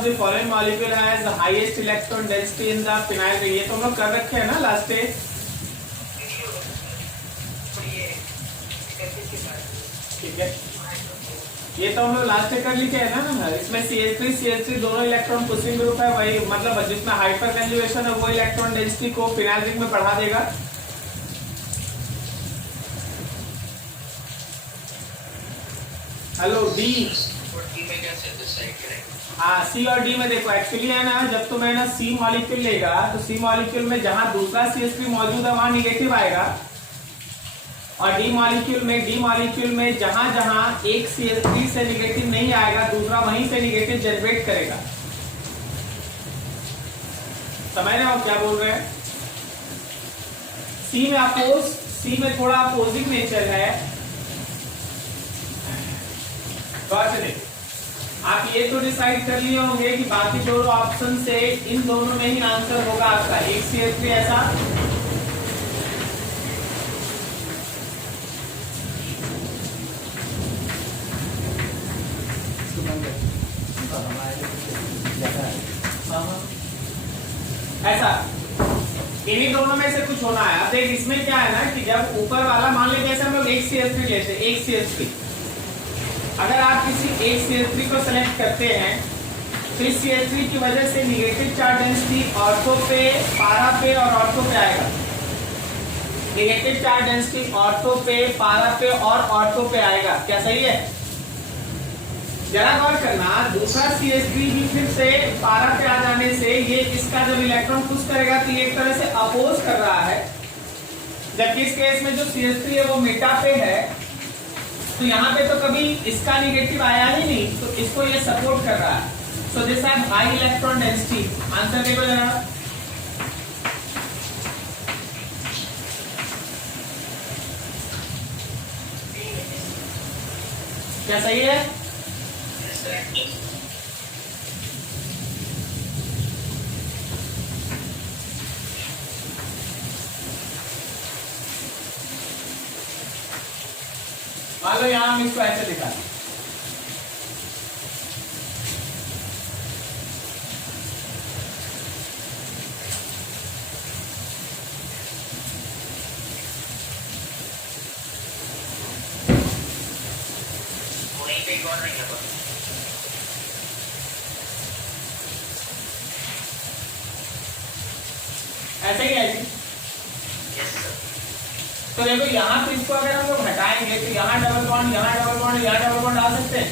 Of the following molecule has the highest electron density in the phenyl ring. ये तो हम लोग कर रखे हैं ना लास्ट पे। ठीक है, ये तो हम लोग लास्ट में कर लिखे है ना। इसमें CH3 दोनों इलेक्ट्रॉन पुशिंग ग्रुप है, वही मतलब जिसमें हाइपर कंजुगेशन है वो इलेक्ट्रॉन डेंसिटी को फिनाइल रिंग में बढ़ा देगा। हेलो डी, हाँ सी और डी में देखो एक्चुअली है ना, जब तुम है ना सी मॉलिक्यूल लेगा तो सी मॉलिक्यूल में जहां दूसरा CH3 मौजूद है वहां निगेटिव आएगा, और डी मॉलिक्यूल में जहां जहां एक CH3 से निगेटिव नहीं आएगा दूसरा वहीं से निगेटिव जनरेट करेगा। समझ रहे हो क्या बोल रहे हैं? सी में थोड़ा अपोजिंग नेचर है। आप ये तो डिसाइड कर लिए होंगे कि बाकी दोनों ऑप्शन से इन दोनों में ही आंसर होगा आपका। एक CH3 ऐसा, ऐसा, इन्हीं दोनों में से कुछ होना है। अब देख इसमें क्या है ना कि जब ऊपर वाला मान लीजिए जैसे हम लोग एक CH3 लेते हैं, एक CH3, अगर आप किसी एक CH3 को सेलेक्ट करते हैं तो इस CH3 की वजह से निगेटिव चार्ज डेंसिटी ऑर्थो पे, पारा पे और ऑर्थो पे आएगा। निगेटिव चार्ज डेंसिटी ऑर्थो पे, पारा पे और ऑर्थो पे आएगा। क्या सही है? जरा गौर करना, दूसरा CH3 भी फिर से पारा पे आ जाने से ये इसका जब इलेक्ट्रॉन पुश करेगा तो ये एक तरह से अपोज कर रहा है, जबकि इस केस में जो CH3 है वो मेटा पे है, तो यहाँ पे तो कभी इसका निगेटिव आया ही नहीं, तो इसको ये सपोर्ट कर रहा है। So this have high electron density. Answer देखो जरा, क्या सही है? मान लो यहां हम इसको ऐसे लिखा, ऐसे ही है जी। तो देखो यहाँ पे इसको अगर हम लोग हटाएंगे तो यहाँ डबल बॉन्ड, यहाँ डबल बॉन्ड, यहाँ डबल बॉन्ड आ सकते हैं।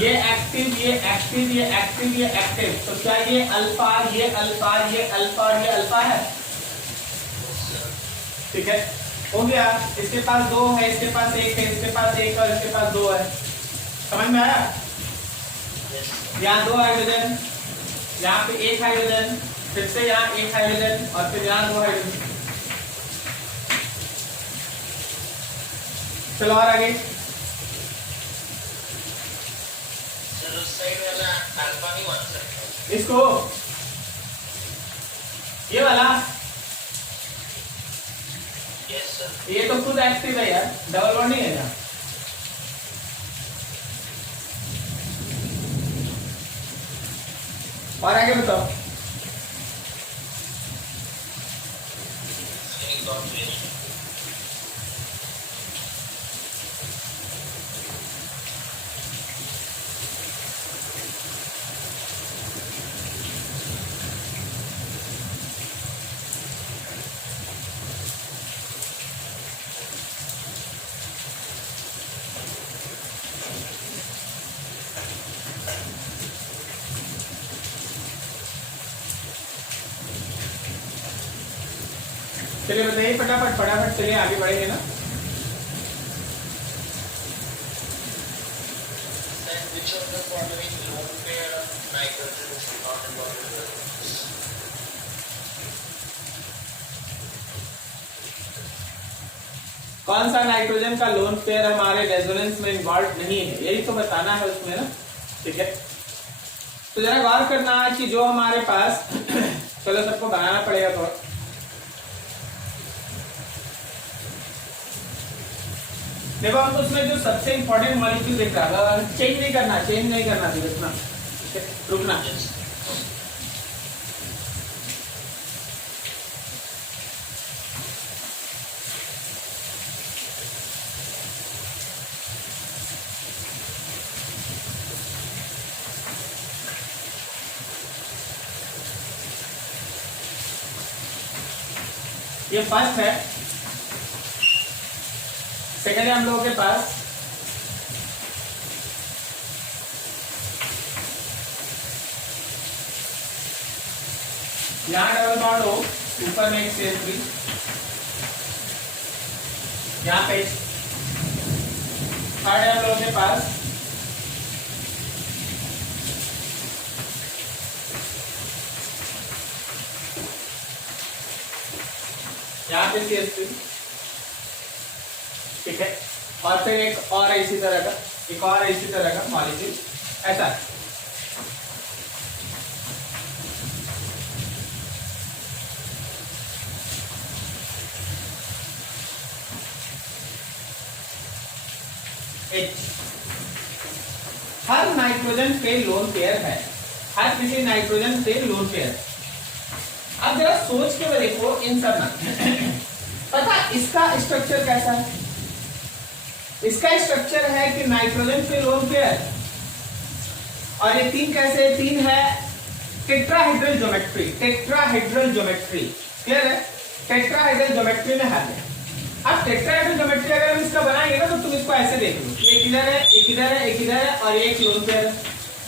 ये एक्टिव, ये एक्टिव, ये एक्टिव, ये एक्टिव, तो क्या ये अल्फा, ये अल्फा, ये अल्फा और ये अल्फा है? ठीक है, हो गया। इसके पास दो है, इसके पास एक है, इसके पास एक और इसके पास दो है। समझ में आया? यहाँ दो हाइड्रोजन, यहाँ पे एक हाइड्रोजन, फिर से यहाँ एक हाइड्रोजन और फिर यहाँ दो हाइड्रोजन। चलो और आगे। इसको ये वाला, ये तो खुद एक्टिव है यार, डबल बॉन्ड नहीं है ना। और आगे बताओ। चलिए बताइए फटाफट फटाफट, चलिए आगे बढ़ेंगे ना। कौन सा नाइट्रोजन का लोन पेयर हमारे रेजोनेंस में इन्वॉल्व नहीं है, यही तो बताना है उसमें ना। ठीक है, तो जरा गौर करना कि जो हमारे पास चलो सबको बनाना पड़ेगा थोड़ा। देखो हम उसमें जो सबसे इंपॉर्टेंट मॉलिक्यूल देख रहा है, चेंज नहीं करना थी इतना। रुकना। ये फर्स्ट है। सेकंड है हम लोगों के पास यहां डबल बॉन्ड हो, ऊपर में एक CH3, यहां पे। थर्ड है हम लोगों के पास यहाँ पे CH3, ठीक है। और फिर एक और इसी तरह का, एक और इसी तरह का मॉलिक्यूल ऐसा। H हर नाइट्रोजन पे लोन पेयर है, हर किसी नाइट्रोजन पे लोन पेयर है। अब जरा सोच के देखो इन सब में पता इसका स्ट्रक्चर कैसा है। इसका स्ट्रक्चर है कि नाइट्रोजन पे लोन पेयर, और ये तीन कैसे, तीन है tetrahedral geometry, tetrahedral geometry, clear है। टेट्राहेड्रल ज्योमेट्री में है। अब टेट्राहेड्रल ज्योमेट्री अगर हम इसका बनाएंगे ना, तो तुम इसको ऐसे देख लो, एक इधर है, एक इधर है, एक इधर है, और एक लोन पेयर है,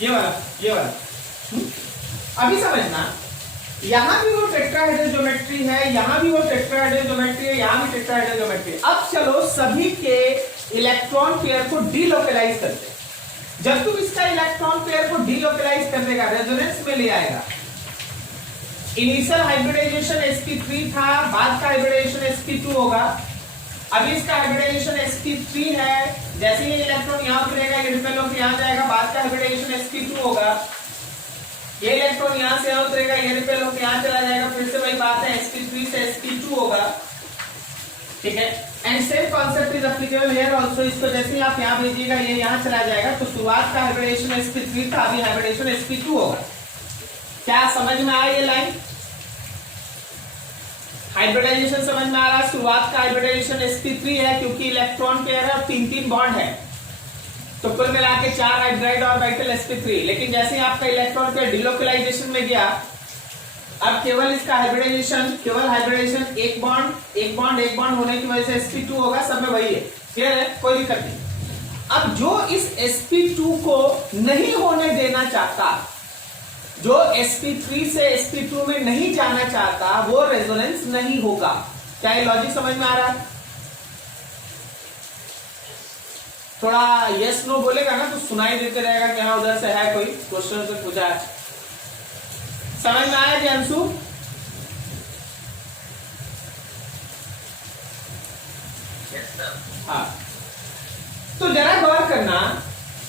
ये वाला, ये वाला। अभी समझना, यहां भी वो टेट्राहेड्रल ज्योमेट्री है, यहां भी वो टेट्राहेड्रल ज्योमेट्री है, यहां भी टेट्राहेड्रल ज्योमेट्री है। अब चलो सभी के इलेक्ट्रॉन पेयर को डीलोकलाइज करते हैं। जब तुम इसका इलेक्ट्रॉन पेयर को डीलोकलाइज कर देगा, रेजोनेंस में ले आएगा। इनिशियल हाइब्रिडाइजेशन sp3 था, बाद का हाइब्रिडाइजेशन sp2 होगा। अभी इसका हाइब्रिडाइजेशन sp3 है, जैसे ही इलेक्ट्रॉन यहां उतरेगा, ये रिपेल होकर यहां जाएगा, बाद का हाइब्रिडाइजेशन sp2 होगा। ये इलेक्ट्रॉन यहां से यहां उतरेगा, ये रिपेल होकर यहां चला जाएगा, फिर से वही बात है, sp3 से sp2 होगा, ठीक है। And same concept is applicable here also. इसको जैसे ही आप यहां भेजिएगा, ये यहां चला जाएगा, तो शुरुआत का हाइब्रिडेशन sp3 था, अभी हाइब्रिडेशन sp2 होगा। क्या समझ में आया ये लाइन? हाइब्रिडाइजेशन समझ में आ रहा है। शुरुआत का हाइब्रिडाइजेशन sp3 है, क्योंकि इलेक्ट्रॉन पेयर है और तीन तीन बॉन्ड है, तो कुल मिला के 4 हाइड्राइड ऑर्बिटल sp3। लेकिन जैसे ही आपका इलेक्ट्रॉन पेयर डिलोकलाइजेशन में गया, अब केवल इसका हाइब्रिडाइजेशन, केवल हाइब्रिडाइजेशन एक बॉन्ड एक बॉन्ड एक बॉन्ड होने की वजह से sp2 होगा, सब में वही है, क्लियर है, कोई दिक्कत नहीं। अब जो इस sp2 को नहीं होने देना चाहता, जो sp3 से sp2 में नहीं जाना चाहता, वो रेजोनेंस नहीं होगा। क्या ये लॉजिक समझ में आ रहा है? थोड़ा यस नो बोलेगा ना, तो सुनाई देते रहेगा कि हाँ उधर से है, कोई क्वेश्चन से पूछा है। समझ में आया कि अंशु? हाँ, तो जरा गौर करना,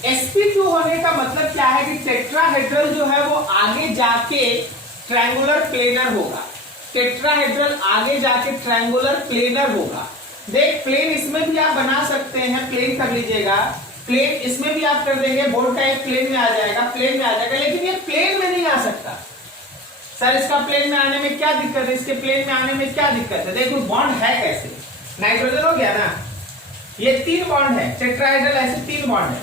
sp2 होने का मतलब क्या है कि टेट्राहेड्रल जो है वो आगे जाके ट्रायंगुलर प्लेनर होगा। टेट्राहेड्रल आगे जाके ट्रायंगुलर प्लेनर होगा। देख, प्लेन इसमें भी आप बना सकते हैं, प्लेन कर लीजिएगा, प्लेन इसमें भी आप कर देंगे, बोर्ड का एक प्लेन में आ जाएगा, प्लेन में आ जाएगा, लेकिन ये प्लेन में नहीं आ सकता। सर इसका प्लेन में आने में क्या दिक्कत है, इसके प्लेन में आने में क्या दिक्कत है? देखो बॉन्ड है कैसे, नाइट्रोजन हो गया ना, ये 3 बॉन्ड है, टेट्राहेड्रल ऐसे 3 बॉन्ड है,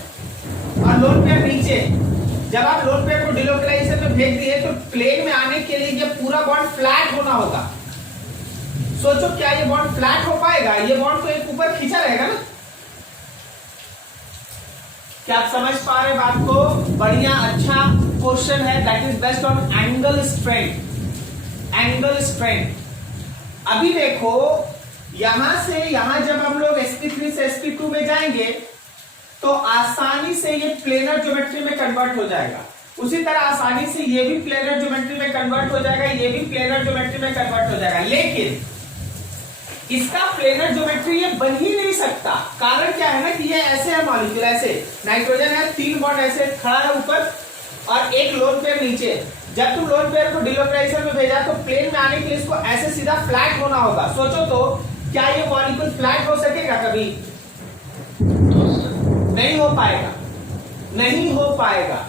और लोन पेयर नीचे। जब आप लोन पेयर को डिलोकलाइजेशन में भेज दिए, तो प्लेन में आने के लिए ये पूरा बॉन्ड फ्लैट होना होगा। सोचो क्या ये बॉन्ड फ्लैट हो पाएगा? ये बॉन्ड तो एक ऊपर खींचा रहेगा ना। क्या आप समझ पा रहे बात को? बढ़िया, अच्छा क्वेश्चन है, that is based on angle strength. Angle strength. अभी देखो, यहां से यहां जब हम लोग sp3 से sp2 में जाएंगे, तो आसानी से ये प्लेनर ज्योमेट्री में कन्वर्ट हो जाएगा। उसी तरह आसानी से ये भी प्लेनर ज्योमेट्री में कन्वर्ट हो जाएगा, ये भी प्लेनर ज्योमेट्री में कन्वर्ट हो जाएगा। लेकिन इसका प्लेनर ज्योमेट्री ये बन ही नहीं सकता। कारण क्या है ना कि ये ऐसे है मॉलिक्यूल, ऐसे नाइट्रोजन है, 3 बॉन्ड ऐसे खड़ा है ऊपर और एक लोन पेयर नीचे। जब तुम लोन पेयर को डिलोकलाइजेशन में भेजा, तो प्लेन में आने के लिए इसको ऐसे सीधा फ्लैट होना होगा। सोचो तो, क्या ये मॉलिक्यूल फ्लैट हो सकेगा कभी? नहीं हो पाएगा, नहीं हो पाएगा।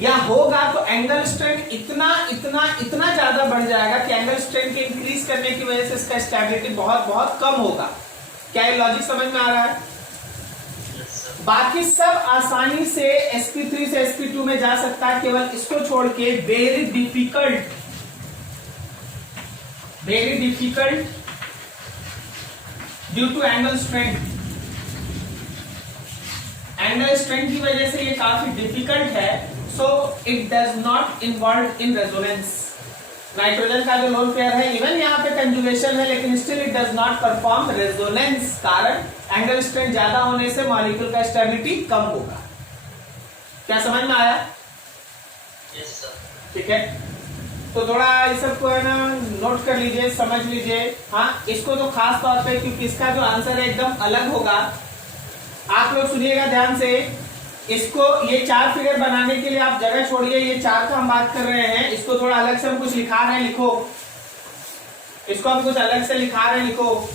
या होगा तो एंगल स्ट्रेंथ इतना इतना इतना ज्यादा बढ़ जाएगा कि एंगल स्ट्रेंथ के इंक्रीज करने की वजह से इसका स्टेबिलिटी बहुत बहुत कम होगा। क्या ये लॉजिक समझ में आ रहा है? बाकी सब आसानी से sp3 से sp2 में जा सकता है, केवल इसको छोड़ के very difficult due to angle strength. Angle strength की वजह से ये काफी डिफिकल्ट है, so it does not involve in resonance. Nitrogen का जो लोन पेयर है, इवन यहाँ पे कंजुगेशन है, लेकिन still it does not perform resonance, कारण एंगल स्ट्रेंथ ज्यादा होने से मॉलिक्यूल का स्टेबिलिटी कम होगा। क्या समझ में आया? Yes sir. ठीक है, तो थोड़ा इस सबको है ना नोट कर लीजिए, समझ लीजिए। हाँ, इसको तो खास तौर पे, क्योंकि इसका जो आंसर है एकदम अलग होगा। आप लोग सुनिएगा ध्यान से, इसको ये 4 फिगर बनाने के लिए आप जगह छोड़िए, ये 4 का हम बात कर रहे हैं, इसको थोड़ा अलग से हम कुछ लिखा रहे हैं, लिखो इसको, हम कुछ अलग से लिखा रहे हैं, लिखो।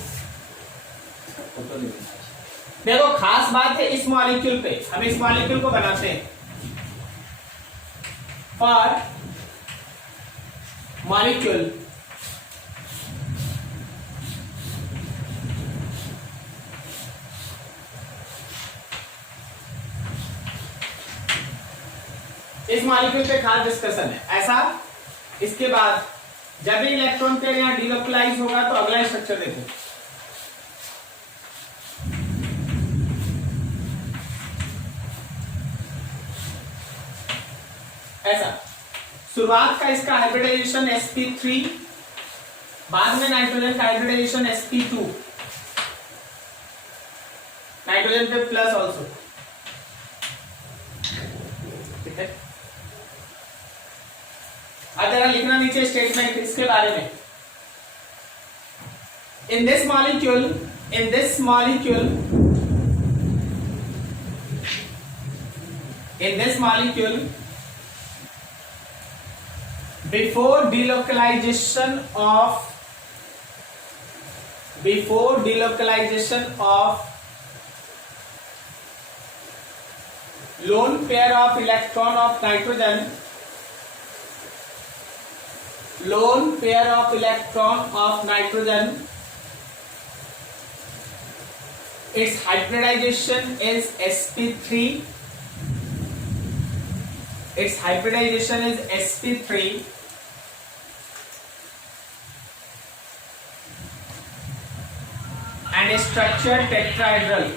देखो खास बात है इस मॉलिक्यूल पे, हम इस मॉलिक्यूल को बनाते हैं। फॉर मॉलिक्यूल इस मॉलिक्यूल पे खास डिस्कशन है ऐसा। इसके बाद जब भी इलेक्ट्रॉन पेयर यहां डीलोकलाइज होगा तो अगला स्ट्रक्चर देखो। ऐसा शुरुआत का इसका हाइब्रिडाइजेशन sp3, बाद में नाइट्रोजन का हाइब्रिडाइजेशन sp2, नाइट्रोजन पे प्लस ऑल्सो। ठीक है, अब जरा लिखना नीचे स्टेटमेंट इसके बारे में। In this molecule before delocalization of lone pair of electron of nitrogen, its hybridization is sp3. And structure tetrahedral.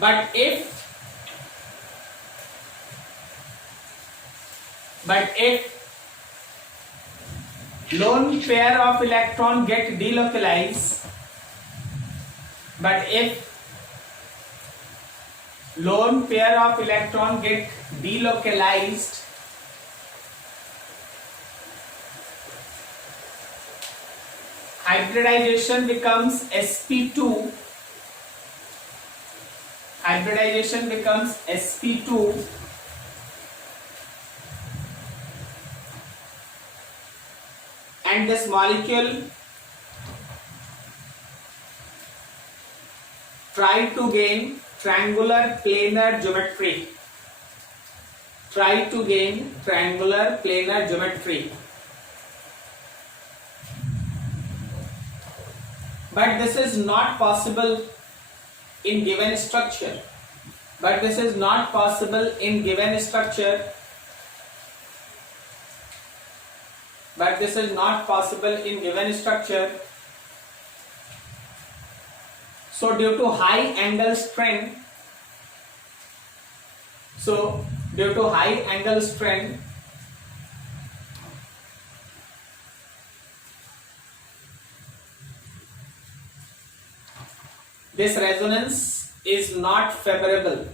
But if lone pair of electron get delocalized, hybridization becomes sp2. And this molecule try to gain triangular planar geometry. But this is not possible in given structure. So due to high angle strength, this resonance is not favorable.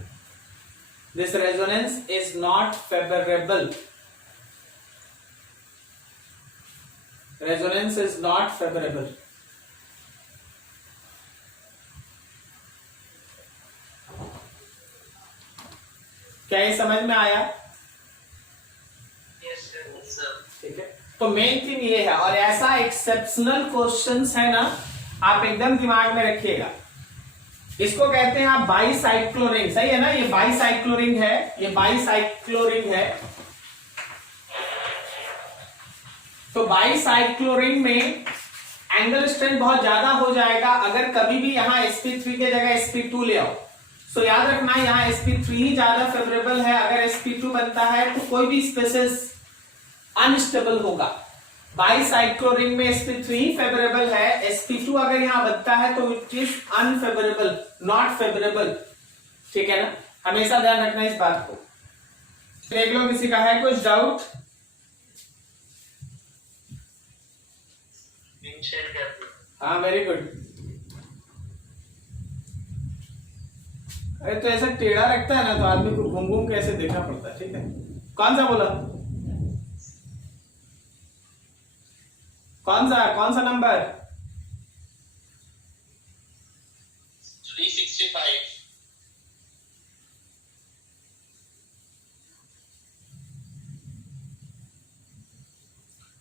क्या ये समझ में आया? Yes sir. ठीक है, तो main thing ये है, और ऐसा एक्सेप्शनल क्वेश्चंस है ना, आप एकदम दिमाग में रखिएगा। इसको कहते हैं आप बाईसाइक्लोरिंग, सही है ना, ये बाईसाइक्लोरिंग है, ये बाईसाइक्लोरिंग है। तो बाईसाइक्लोरिंग में एंगल स्ट्रेंथ बहुत ज्यादा हो जाएगा अगर कभी भी यहां sp3 के जगह sp2 ले आओ। सो याद रखना यहां sp3 ही ज्यादा फेवरेबल है। अगर sp2 बनता है तो कोई भी स्पेसिस अनस्टेबल होगा। बाईसाइक्लोरिंग में sp3 फेवरेबल है, sp2 अगर यहां बनता है तो it is unfavourable, not favourable. ठीक है ना, हमेशा ध्यान रखना इस बात को। देख लो किसी का है कुछ डाउट? हाँ वेरी गुड। अरे तो ऐसा टेढ़ा रखता है ना तो आदमी को घूम घूम के ऐसे देखना पड़ता है। ठीक है, कौन सा बोला, कौन सा नंबर? 365।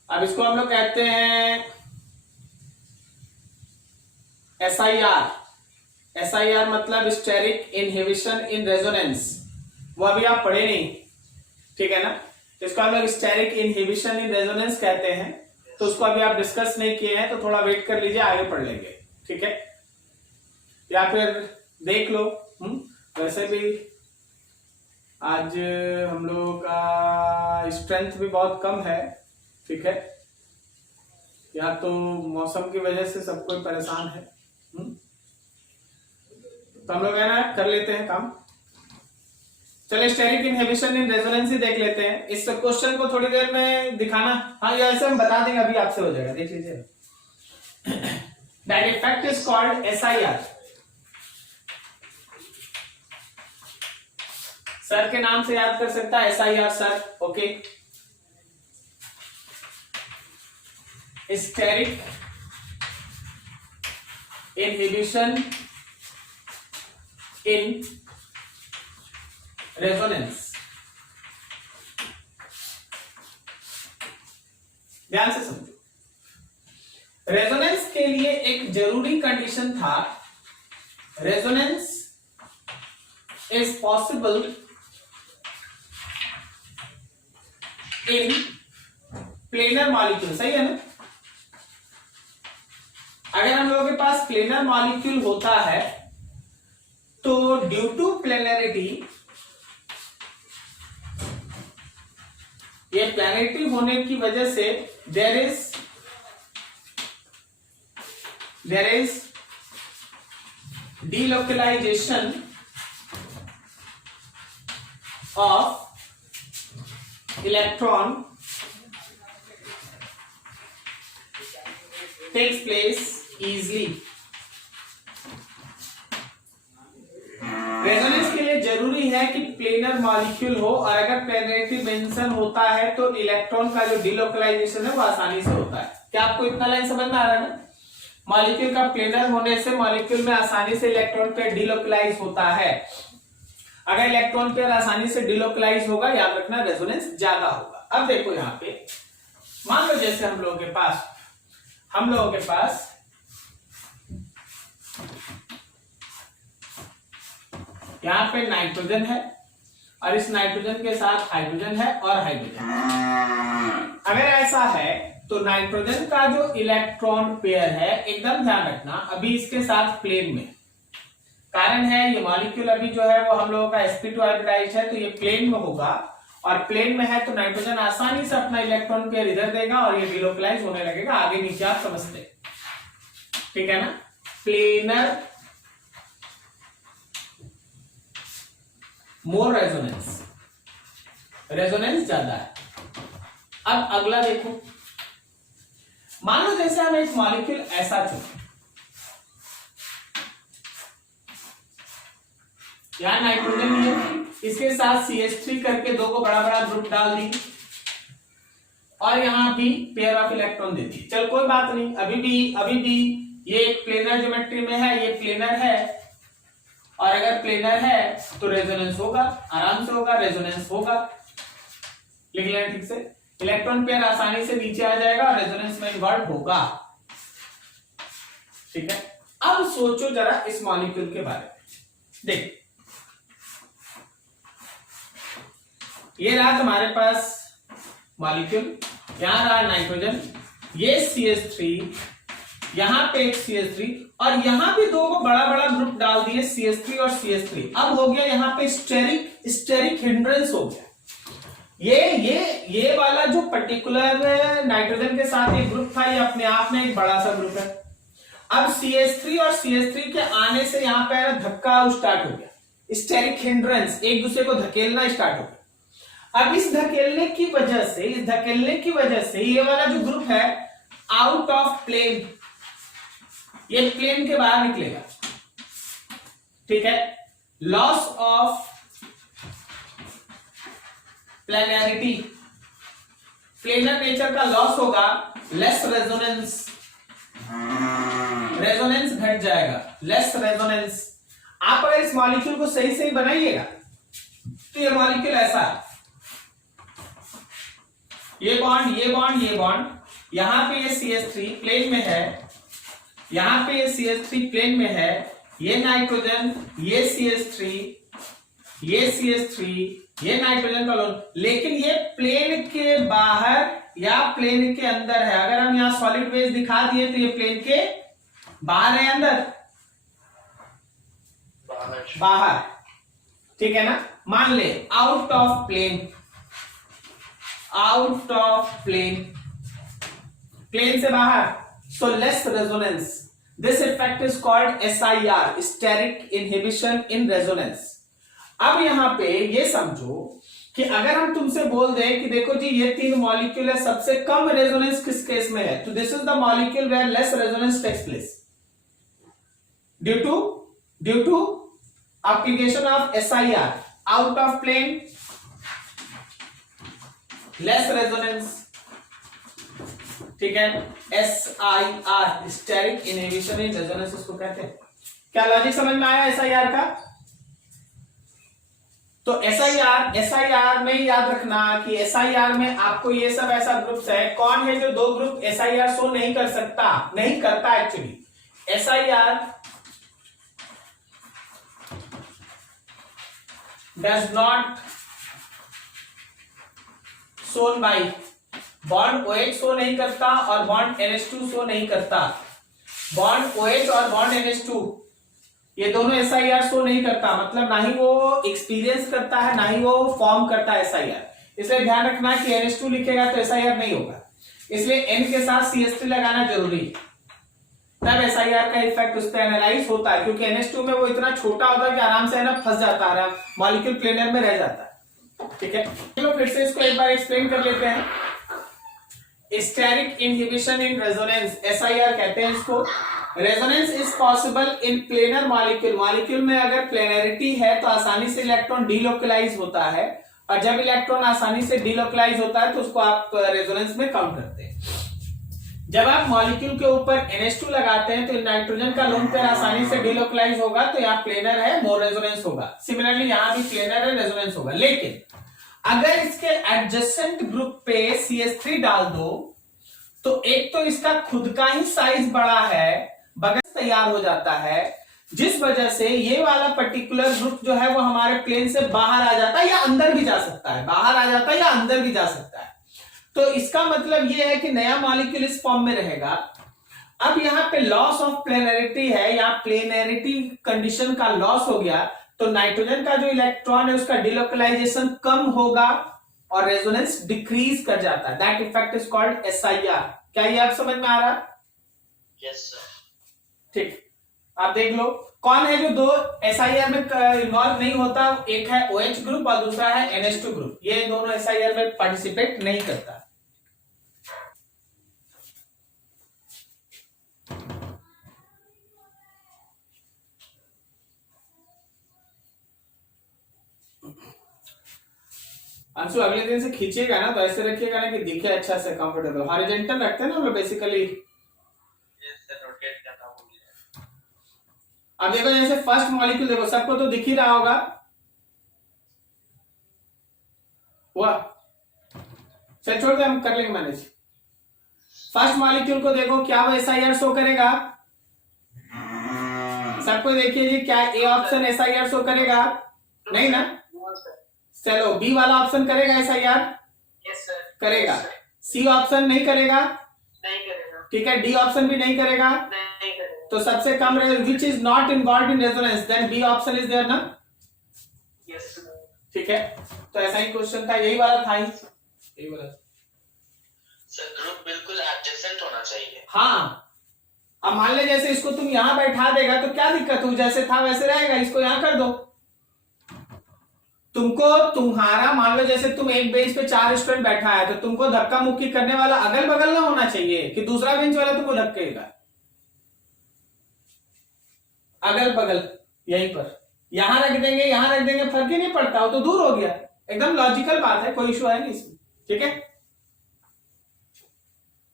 अब इसको हम लोग कहते हैं SIR मतलब स्टेरिक इनहिबिशन इन रेजोनेंस। वो अभी आप पढ़े नहीं, ठीक है ना। तो इसको हम लोग स्टेरिक इनहिबिशन इन रेजोनेंस कहते हैं। तो उसको अभी आप डिस्कस नहीं किए हैं तो थोड़ा वेट कर लीजिए, आगे पढ़ लेंगे। ठीक है, या फिर देख लो। वैसे भी आज हम लोगों का स्ट्रेंथ भी बहुत कम है। ठीक है, या तो मौसम की वजह से सब कोई परेशान है। तो हम लोग है ना कर लेते हैं काम। चलिए स्टेरिक इनहिबिशन इन रेजोनेंस ही देख लेते हैं। इस क्वेश्चन को थोड़ी देर में दिखाना, हाँ ये ऐसे हम बता देंगे, अभी आपसे हो जाएगा, देख लीजिए। That effect is called SIR। Sir के नाम से याद कर सकता है SIR sir, okay. Steric inhibition in resonance. ध्यान से समझो, रेजोनेंस के लिए एक जरूरी कंडीशन था, resonance is possible in planar molecule. सही है ना, अगर हम लोगों के पास प्लेनर मॉलिक्यूल होता है तो ड्यू टू प्लेनरिटी, ये प्लेनरिटी होने की वजह से there is delocalization of electron takes place easily। Resonance के लिए जरूरी है कि प्लेनर मॉलिक्यूल हो, और अगर प्लेनरिटी मेंशन होता है तो इलेक्ट्रॉन का जो डिलोकलाइजेशन है वो आसानी से होता है। क्या आपको इतना लाइन समझ में आ रहा है ना? मॉलिक्यूल का प्लेनर होने से मॉलिक्यूल में आसानी से इलेक्ट्रॉन पेयर डिलोकलाइज होता है। अगर इलेक्ट्रॉन पेयर आसानी से डिलोकलाइज होगा, याद रखना रेजोनेंस ज्यादा होगा। अब देखो यहाँ पे मान लो जैसे हम लोगों के पास यहां पे नाइट्रोजन है, और इस नाइट्रोजन के साथ हाइड्रोजन है और हाइड्रोजन। अगर ऐसा है तो नाइट्रोजन का जो इलेक्ट्रॉन पेयर है, एकदम ध्यान रखना, अभी इसके साथ प्लेन में, कारण है ये मॉलिक्यूल अभी जो है वो हम लोगों का sp2 हाइब्रिडाइज्ड है, तो ये प्लेन में होगा, और प्लेन में है तो नाइट्रोजन आसानी से अपना इलेक्ट्रॉन पेयर इधर देगा और ये डिलोकलाइज होने लगेगा। आगे नीचे आप समझते, ठीक है ना। प्लेनर मोर रेजोनेंस ज्यादा है। अब अगला देखो, मान लो जैसे हम एक मॉलिक्यूल ऐसा चुने, यहां नाइट्रोजन है, इसके साथ CH3 करके दो को बड़ा बड़ा ग्रुप डाल दी, और यहां भी पेयर ऑफ इलेक्ट्रॉन दे दी। चल कोई बात नहीं, अभी भी ये एक प्लेनर ज्योमेट्री में है, ये प्लेनर है, और अगर प्लेनर है तो रेजोनेंस होगा, आराम से होगा, रेजोनेंस होगा। लिख लेना ठीक से। इलेक्ट्रॉन पेयर आसानी से नीचे आ जाएगा और रेजोनेंस में इन्वर्ट होगा। ठीक है, अब सोचो जरा इस मॉलिक्यूल के बारे में। देख, ये रहा तुम्हारे पास मॉलिक्यूल, यहां रहा नाइट्रोजन, ये CH3, यहां पे एक CH3 और यहां पे दो को बड़ा बड़ा ग्रुप डाल दिए CH3 और CH3। अब हो गया यहां पे स्टेरिक हिंड्रेंस हो गया। ये वाला जो पर्टिकुलर नाइट्रोजन के साथ एक ग्रुप था, ये अपने आप में एक बड़ा सा ग्रुप है। अब CH3 और CH3 के आने से यहां पे धक्का स्टार्ट हो गया, स्टेरिक हिंड्रेंस, एक दूसरे को धकेलना स्टार्ट हो गया। अब इस धकेलने की वजह से ये वाला जो ग्रुप है आउट ऑफ प्लेन, ये प्लेन के बाहर निकलेगा। ठीक है, loss of planarity, planar nature का लॉस होगा, लेस रेजोनेंस घट जाएगा, लेस रेजोनेंस। आप अगर इस मॉलिक्यूल को सही बनाइएगा तो ये मॉलिक्यूल ऐसा है, ये बॉन्ड, यहां पे ये CH3 प्लेन में है, यहां पे ये CH3 प्लेन में है, ये नाइट्रोजन, ये CH3, ये नाइट्रोजन का लोन, लेकिन ये प्लेन के बाहर या प्लेन के अंदर है। अगर हम यहां सॉलिड वेज दिखा दिए तो ये प्लेन के बाहर है, अंदर, बाहर। ठीक है ना, मान ले आउट ऑफ प्लेन से बाहर, so less resonance. This effect is called SIR, steric inhibition in resonance. अब यहां पे ये समझो कि अगर हम तुमसे बोल दें कि देखो जी ये तीन मॉलिक्यूल है, सबसे कम रेजोनेंस किस केस में है, तो this is the molecule where less resonance takes place due to application of SIR, out of plane, less resonance। ठीक है, SIR, steric inhibition in resonance इसको कहते हैं। क्या लॉजिक समझ में आया SIR का? तो SIR में याद रखना कि SIR में आपको ये सब ऐसा ग्रुप्स है। कौन है जो दो ग्रुप SIR शो नहीं करता actually. SIR does not shown by, bond OH show नहीं करता और बॉन्ड NH2 शो नहीं करता। बॉन्ड OH और बॉन्ड NH2 ये दोनों SIR शो नहीं करता, मतलब ना ही वो एक्सपीरियंस करता है ना ही वो फॉर्म करता है SIR। इसलिए ध्यान रखना कि NH2 लिखेगा तो SIR नहीं होगा, इसलिए N के साथ CH3 लगाना जरूरी है, तब SIR का इफेक्ट उस पर एनालाइज होता है। क्योंकि NH2 में वो इतना छोटा होता है कि आराम से ना फंस जाता है, मॉलिक्यूल प्लेनर में रह जाता है। ठीक है, चलो फिर से इसको एक बार एक्सप्लेन कर लेते हैं। Steric inhibition in resonance, SIR कहते हैं इसको। Resonance is possible in planar molecule में अगर प्लेनरिटी है तो आसानी से इलेक्ट्रॉन डीलोकलाइज होता है, और जब इलेक्ट्रॉन आसानी से डीलोकलाइज होता है तो उसको आप रेजोनेंस में काउंट करते हैं। जब आप मॉलिक्यूल के ऊपर NH2 लगाते हैं तो नाइट्रोजन का लोन पेयर आसानी से डीलोकलाइज होगा, तो यहाँ प्लेनर है, मोर रेजोनेंस होगा। सिमिलरली यहाँ भी प्लेनर है, रेजोनेंस होगा। लेकिन अगर इसके एडजेसेंट ग्रुप पे CH3 डाल दो तो एक तो इसका खुद का ही साइज बड़ा है, बगल तैयार हो जाता है, जिस वजह से ये वाला पर्टिकुलर ग्रुप जो है वो हमारे प्लेन से बाहर आ जाता है या अंदर भी जा सकता है, बाहर आ जाता है या अंदर भी जा सकता है। तो इसका मतलब ये है कि नया मॉलिक्यूल इस फॉर्म में रहेगा। अब यहाँ पे लॉस ऑफ प्लेनरिटी है, या प्लेनरिटी कंडीशन का लॉस हो गया, तो नाइट्रोजन का जो इलेक्ट्रॉन है उसका डिलोकलाइजेशन कम होगा और रेजोनेंस डिक्रीज कर जाता है। That effect is called SIR। क्या ये आप समझ में आ रहा है? Yes sir. ठीक, आप देख लो कौन है जो दो SIR में इन्वॉल्व नहीं होता। एक है OH ग्रुप और दूसरा है NH2 ग्रुप। ये दोनों SIR में पार्टिसिपेट नहीं करता। अंशु अगले दिन से खींचिएगा ना तो ऐसे रखिएगा ना कि दिखे अच्छा से, कंफर्टेबल। हॉरिजॉन्टल रखते हैं ना हम लोग बेसिकली। यस सर, रोटेट करना भूल गया। अब देखो जैसे फर्स्ट मॉलिक्यूल देखो, सबको तो दिख ही रहा होगा। हुआ चल छोड़ दे, हम कर लेंगे मैनेज। फर्स्ट मॉलिक्यूल को देखो, क्या वो SIR शो करेगा? सबको देखिए जी, क्या ए ऑप्शन SIR शो करेगा? नहीं ना? चलो बी वाला ऑप्शन करेगा SIR? Yes sir. करेगा। सी ऑप्शन नहीं करेगा? नहीं करेगा। ठीक है, डी ऑप्शन भी नहीं करेगा। नहीं करेगा। तो सबसे कम which is not involve in resonance, then b option is there ना? Yes sir. ठीक है, तो ऐसा ही क्वेश्चन था, यही वाला था, यही वाला। सर ग्रुप बिल्कुल एडजेसेंट होना चाहिए। हाँ, अब मान ले जैसे इसको तुम यहां बैठा देगा तो क्या दिक्कत हो, जैसे था वैसे रहेगा, इसको यहां कर दो। तुमको तुम्हारा मान लो जैसे तुम एक बेंच पे 4 स्टूडेंट बैठा है, तो तुमको धक्का मुक्की करने वाला अगल बगल ना होना चाहिए कि दूसरा बेंच वाला तुमको धक्केगा, अगल बगल यहीं पर। यहां रख देंगे, यहां रख देंगे, फर्क ही नहीं पड़ता, वो तो दूर हो गया। एकदम लॉजिकल बात है, कोई इशू है नहीं इसमें। ठीक है,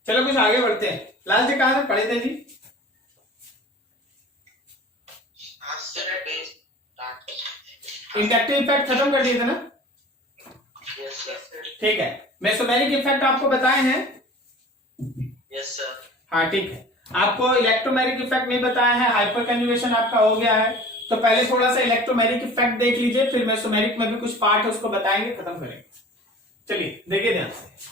चलो कुछ आगे बढ़ते हैं। लास्ट डे कहां तक पढ़े थे जी? इंडक्टिव इफेक्ट खत्म कर दिए थे ना? Yes sir. ठीक है, मेसोमेरिक इफेक्ट आपको बताए हैं? Yes sir. हाँ ठीक है, आपको इलेक्ट्रोमेरिक इफेक्ट नहीं बताया है, हाइपर कंजुगेशन आपका हो गया है। तो पहले थोड़ा सा इलेक्ट्रोमेरिक इफेक्ट देख लीजिए, फिर मेसोमेरिक में भी कुछ पार्ट है उसको बताएंगे, खत्म करेंगे। चलिए देखिए ध्यान से।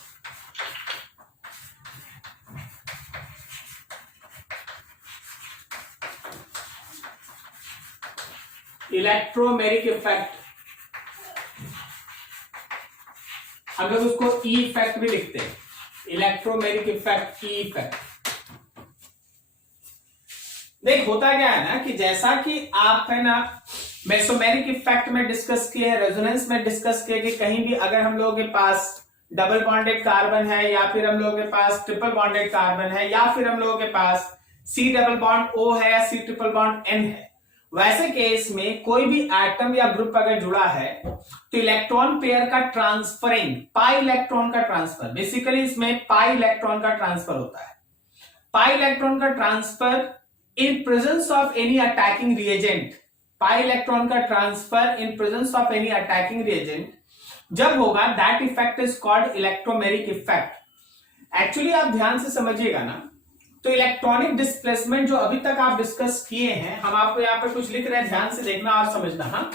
इलेक्ट्रोमेरिक इफेक्ट, हम लोग उसको ई इफेक्ट भी लिखते हैं। Electromeric effect, E effect. देख होता क्या है ना कि जैसा कि आप है ना मेसोमेरिक इफेक्ट में डिस्कस किए, रेजोनेंस में डिस्कस किए कि कहीं भी अगर हम लोगों के पास डबल बॉन्डेड कार्बन है, या फिर हम लोगों के पास ट्रिपल बॉन्डेड कार्बन है, या फिर हम लोगों के पास C डबल बॉन्ड O है या C ट्रिपल बॉन्ड N है, वैसे केस में कोई भी एटम या ग्रुप अगर जुड़ा है तो इलेक्ट्रॉन पेयर का ट्रांसफरिंग, पाई इलेक्ट्रॉन का ट्रांसफर, बेसिकली इसमें पाई इलेक्ट्रॉन का ट्रांसफर होता है। पाई इलेक्ट्रॉन का transfer in presence of any attacking reagent, pi electron का transfer in presence of any attacking reagent जब होगा, that effect is called electromeric effect. Actually आप ध्यान से समझिएगा ना, तो इलेक्ट्रॉनिक डिस्प्लेसमेंट जो अभी तक आप डिस्कस किए हैं, हम आपको यहां पे कुछ लिख रहे हैं, ध्यान से देखना और समझना। हाँ,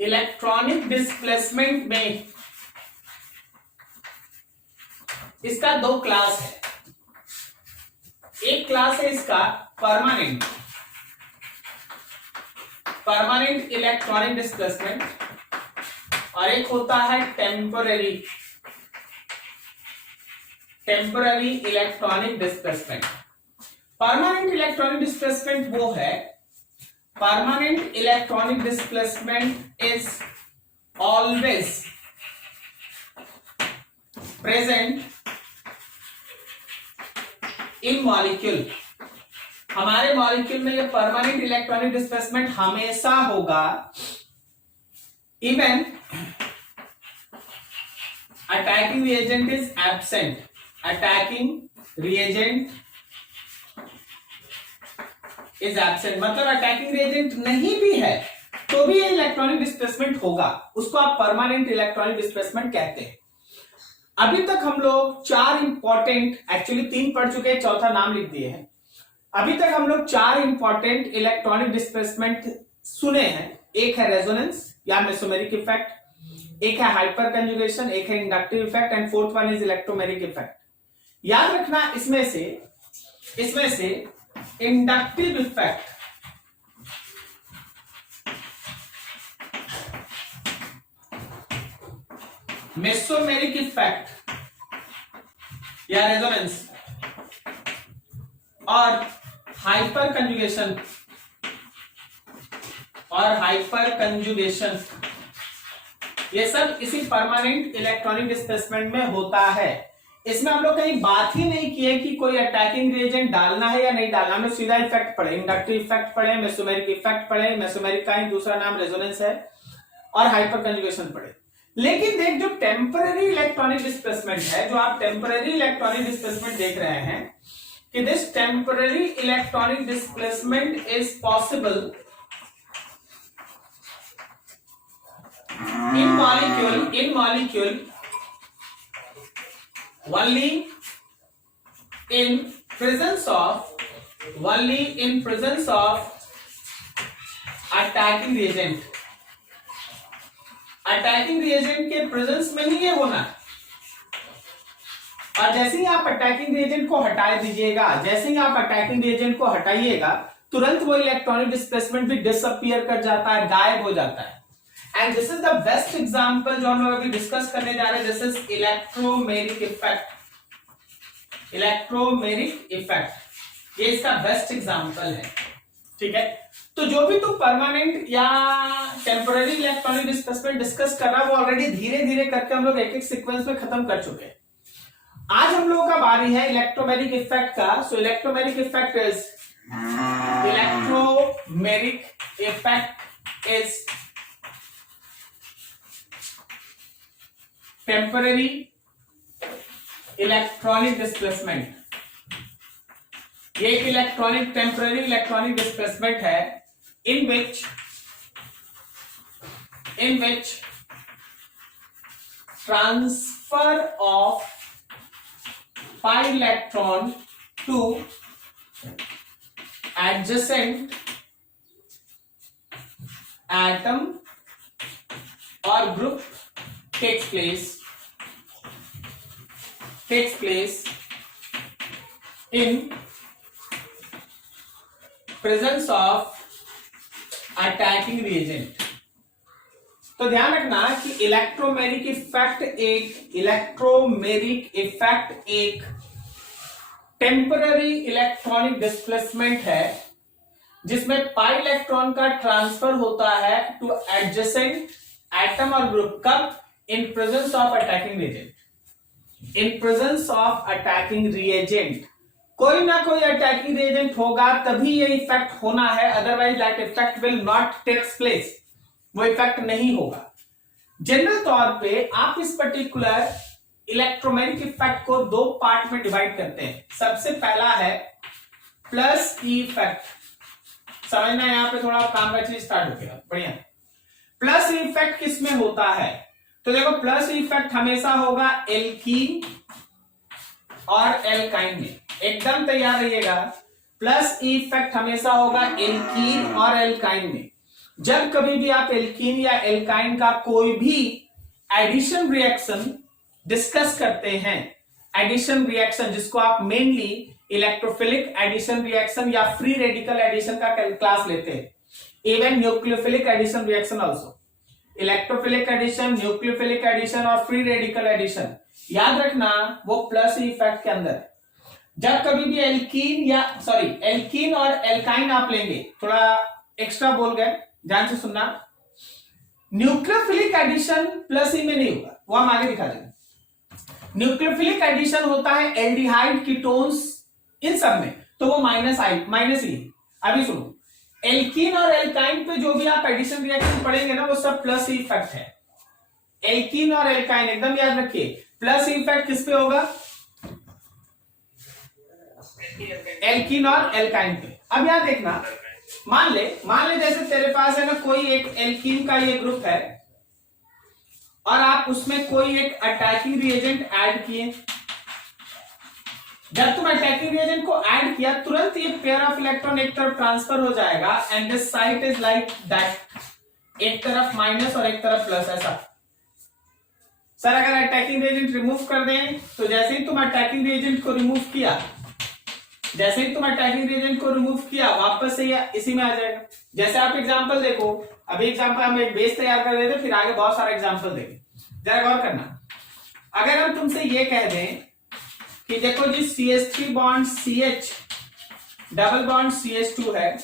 इलेक्ट्रॉनिक डिस्प्लेसमेंट में इसका 2 क्लास है। एक क्लास है इसका परमानेंट, परमानेंट इलेक्ट्रॉनिक डिस्प्लेसमेंट, और एक होता है temporary, temporary electronic displacement. Permanent electronic displacement वो है, permanent electronic displacement is always present in molecule. हमारे मॉलिक्यूल में ये परमानेंट इलेक्ट्रॉनिक डिस्प्लेसमेंट हमेशा होगा, even attacking reagent is absent, attacking reagent is absent, मतलब अटैकिंग रिएजेंट नहीं भी है तो भी ये इलेक्ट्रॉनिक डिस्प्लेसमेंट होगा, उसको आप परमानेंट इलेक्ट्रॉनिक डिस्प्लेसमेंट कहते हैं। अभी तक हम लोग 4 इंपॉर्टेंट, एक्चुअली 3 पढ़ चुके हैं, चौथा नाम लिख दिए हैं। अभी तक हम लोग 4 इंपॉर्टेंट इलेक्ट्रॉनिक डिस्प्लेसमेंट सुने हैं। एक है रेजोनेंस या मेसोमेरिक इफेक्ट, एक है हाइपर कंजुगेशन, एक है inductive effect, and fourth one is electromeric effect. याद रखना इसमें से इंडक्टिव इफेक्ट मेसोमेरिक इफेक्ट या रेजोनेंस और हाइपर कंजुगेशन ये सब इसी परमानेंट इलेक्ट्रॉनिक डिस्प्लेसमेंट में होता है। इसमें हम लोग कहीं बात ही नहीं किए कि कोई अटैकिंग रिएजेंट डालना है या नहीं डालना, हम लोग सीधा इफेक्ट पढ़े, इंडक्टिव इफेक्ट पढ़े, मेसोमेरिक इफेक्ट पढ़े, मेसोमेरिक का ही दूसरा नाम रेजोनेंस है, और हाइपर कंजुगेशन पढ़े। लेकिन देख, जो टेम्पररी इलेक्ट्रॉनिक डिस्प्लेसमेंट है, जो आप टेम्पररी इलेक्ट्रॉनिक डिस्प्लेसमेंट देख रहे हैं, कि this temporary electronic displacement is possible in molecule only in presence of attacking reagent के प्रेजेंस में ही ये होना है। और जैसे ही आप अटैकिंग रिएजेंट को हटा दीजिएगा, जैसे ही आप अटैकिंग रिएजेंट को हटाइएगा, तुरंत वो इलेक्ट्रॉनिक डिस्प्लेसमेट भी डिसअपीयर कर जाता है, गायब हो जाता है। And this is the best example जो हम लोग अभी डिस्कस करने जा रहे हैं। दिस इज इलेक्ट्रोमेरिक इफेक्ट, ये इसका बेस्ट एग्जांपल है। ठीक है, तो जो भी तुम परमानेंट या टेम्पररी इलेक्ट्रॉनिक डिस्प्लेसमेंट डिस्कस कर रहा है वो ऑलरेडी धीरे धीरे करके हम लोग एक एक सीक्वेंस में खत्म कर चुके हैं। आज हम लोगों का बारी है इलेक्ट्रोमेरिक इफेक्ट का। So electromeric effect is temporary electronic displacement. ये एक टेम्पररी इलेक्ट्रॉनिक डिस्प्लेसमेंट है in which transfer of pi electron to adjacent atom or group takes place in presence of attacking reagent. तो ध्यान रखना कि इलेक्ट्रोमेरिक इफेक्ट एक temporary electronic displacement है जिसमें पाई इलेक्ट्रॉन का ट्रांसफर होता है टू एडजेसेंट एटम और ग्रुप। कब? इन प्रेजेंस ऑफ अटैकिंग रिएजेंट। कोई ना कोई अटैकिंग रिएजेंट होगा तभी ये इफेक्ट होना है, otherwise that effect will not takes place, वो इफेक्ट नहीं होगा। जनरल तौर पे आप इस पर्टिकुलर इलेक्ट्रोमेरिक इफेक्ट को दो पार्ट में डिवाइड करते हैं। सबसे पहला है प्लस ई इफेक्ट। समझना, यहां पे थोड़ा काम का चीज स्टार्ट हो गया, बढ़िया। प्लस ई इफेक्ट किसमें होता है? तो देखो, प्लस ई इफेक्ट हमेशा होगा एल्कीन और एल्काइन में। एकदम तैयार रहिएगा, प्लस ई इफेक्ट हमेशा होगा एल्कीन और एल्काइन में। जब कभी भी आप एल्कीन या एल्काइन का कोई भी एडिशन रिएक्शन डिस्कस करते हैं, एडिशन रिएक्शन जिसको आप मेनली इलेक्ट्रोफिलिक एडिशन रिएक्शन या फ्री रेडिकल एडिशन का क्लास लेते हैं, even nucleophilic addition reaction also, electrophilic addition, nucleophilic addition और फ्री रेडिकल एडिशन, याद रखना वो प्लस इफेक्ट के अंदर। जब कभी भी एल्कीन और एल्काइन आप लेंगे, थोड़ा एक्स्ट्रा बोल गए, ध्यान से सुनना, न्यूक्लियोफिलिक एडिशन प्लस ई में नहीं होगा, वो हम आगे दिखा देंगे। न्यूक्लियोफिलिक एडिशन होता है एल्डिहाइड कीटोन्स, इन सब में, तो वो माइनस ई। अभी सुनो, एल्कीन और एल्काइन पे जो भी आप एडिशन रिएक्शन पढ़ेंगे ना, वो सब प्लस इफेक्ट है। एल्कीन और एल्काइन एकदम याद रखिए, प्लस इफेक्ट किस पे होगा? एल्कीन और एल्काइन पे। अब यहां देखना, मान ले जैसे तेरे पास है ना कोई एक एल्कीन का ये ग्रुप है और आप उसमें कोई एक अटैकिंग रिएजेंट ऐड किए। जब तुम अटैकिंग रिएजेंट को ऐड किया, तुरंत ये पेयर ऑफ इलेक्ट्रॉन एक तरफ ट्रांसफर हो जाएगा and this site is like that, एक तरफ माइनस और एक तरफ प्लस, ऐसा। सर अगर अटैकिंग रिएजेंट रिमूव कर दें, तो जैसे ही तुम अटैकिंग रिएजेंट को रिमूव किया, वापस से इसी में आ जाएगा। जैसे आप एग्जांपल देखो, अभी एग्जांपल हम एक बेस तैयार कर देते, फिर आगे बहुत सारे एग्जांपल देंगे, जरा गौर करना। अगर हम तुमसे ये कह दें कि देखो जी CH3 bond CH double bond CH2 है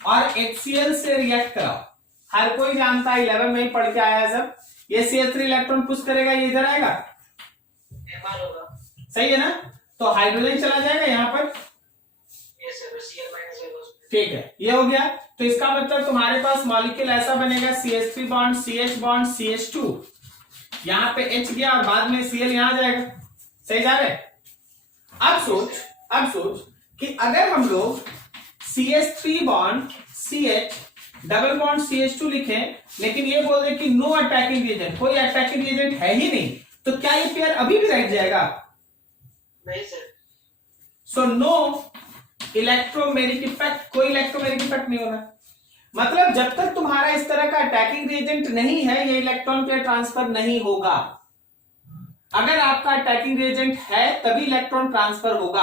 और HCl से रिएक्ट कराओ, हर कोई जानता है, 11 में ही पढ़ के आया है सब, ये CH3 इलेक्ट्रॉन पुश करेगा, ये इधर आएगा, सही है ना? तो हाइड्रोजन चला जाएगा यहां पर, ठीक है, ये हो गया। तो इसका मतलब तुम्हारे पास मॉलिक्यूल ऐसा बनेगा, CH3 bond CH bond CH2, यहां पे H गया और बाद में Cl यहां जाएगा, सही जा रहे? अब सोच कि अगर हम लोग CH3 bond CH double bond CH2 लिखें, लेकिन ये बोल दे कि नो अटैकिंग रिएजेंट, कोई अटैकिंग रिएजेंट है ही नहीं, तो क्या ये पेयर अभी भी रह जाएगा? नहीं sir. So no electromeric effect, कोई इलेक्ट्रोमेरिक इफेक्ट नहीं होना। मतलब जब तक तुम्हारा इस तरह का अटैकिंग रिएजेंट नहीं है, ये इलेक्ट्रॉन पेयर ट्रांसफर नहीं होगा। अगर आपका अटैकिंग रिएजेंट है तभी इलेक्ट्रॉन ट्रांसफर होगा।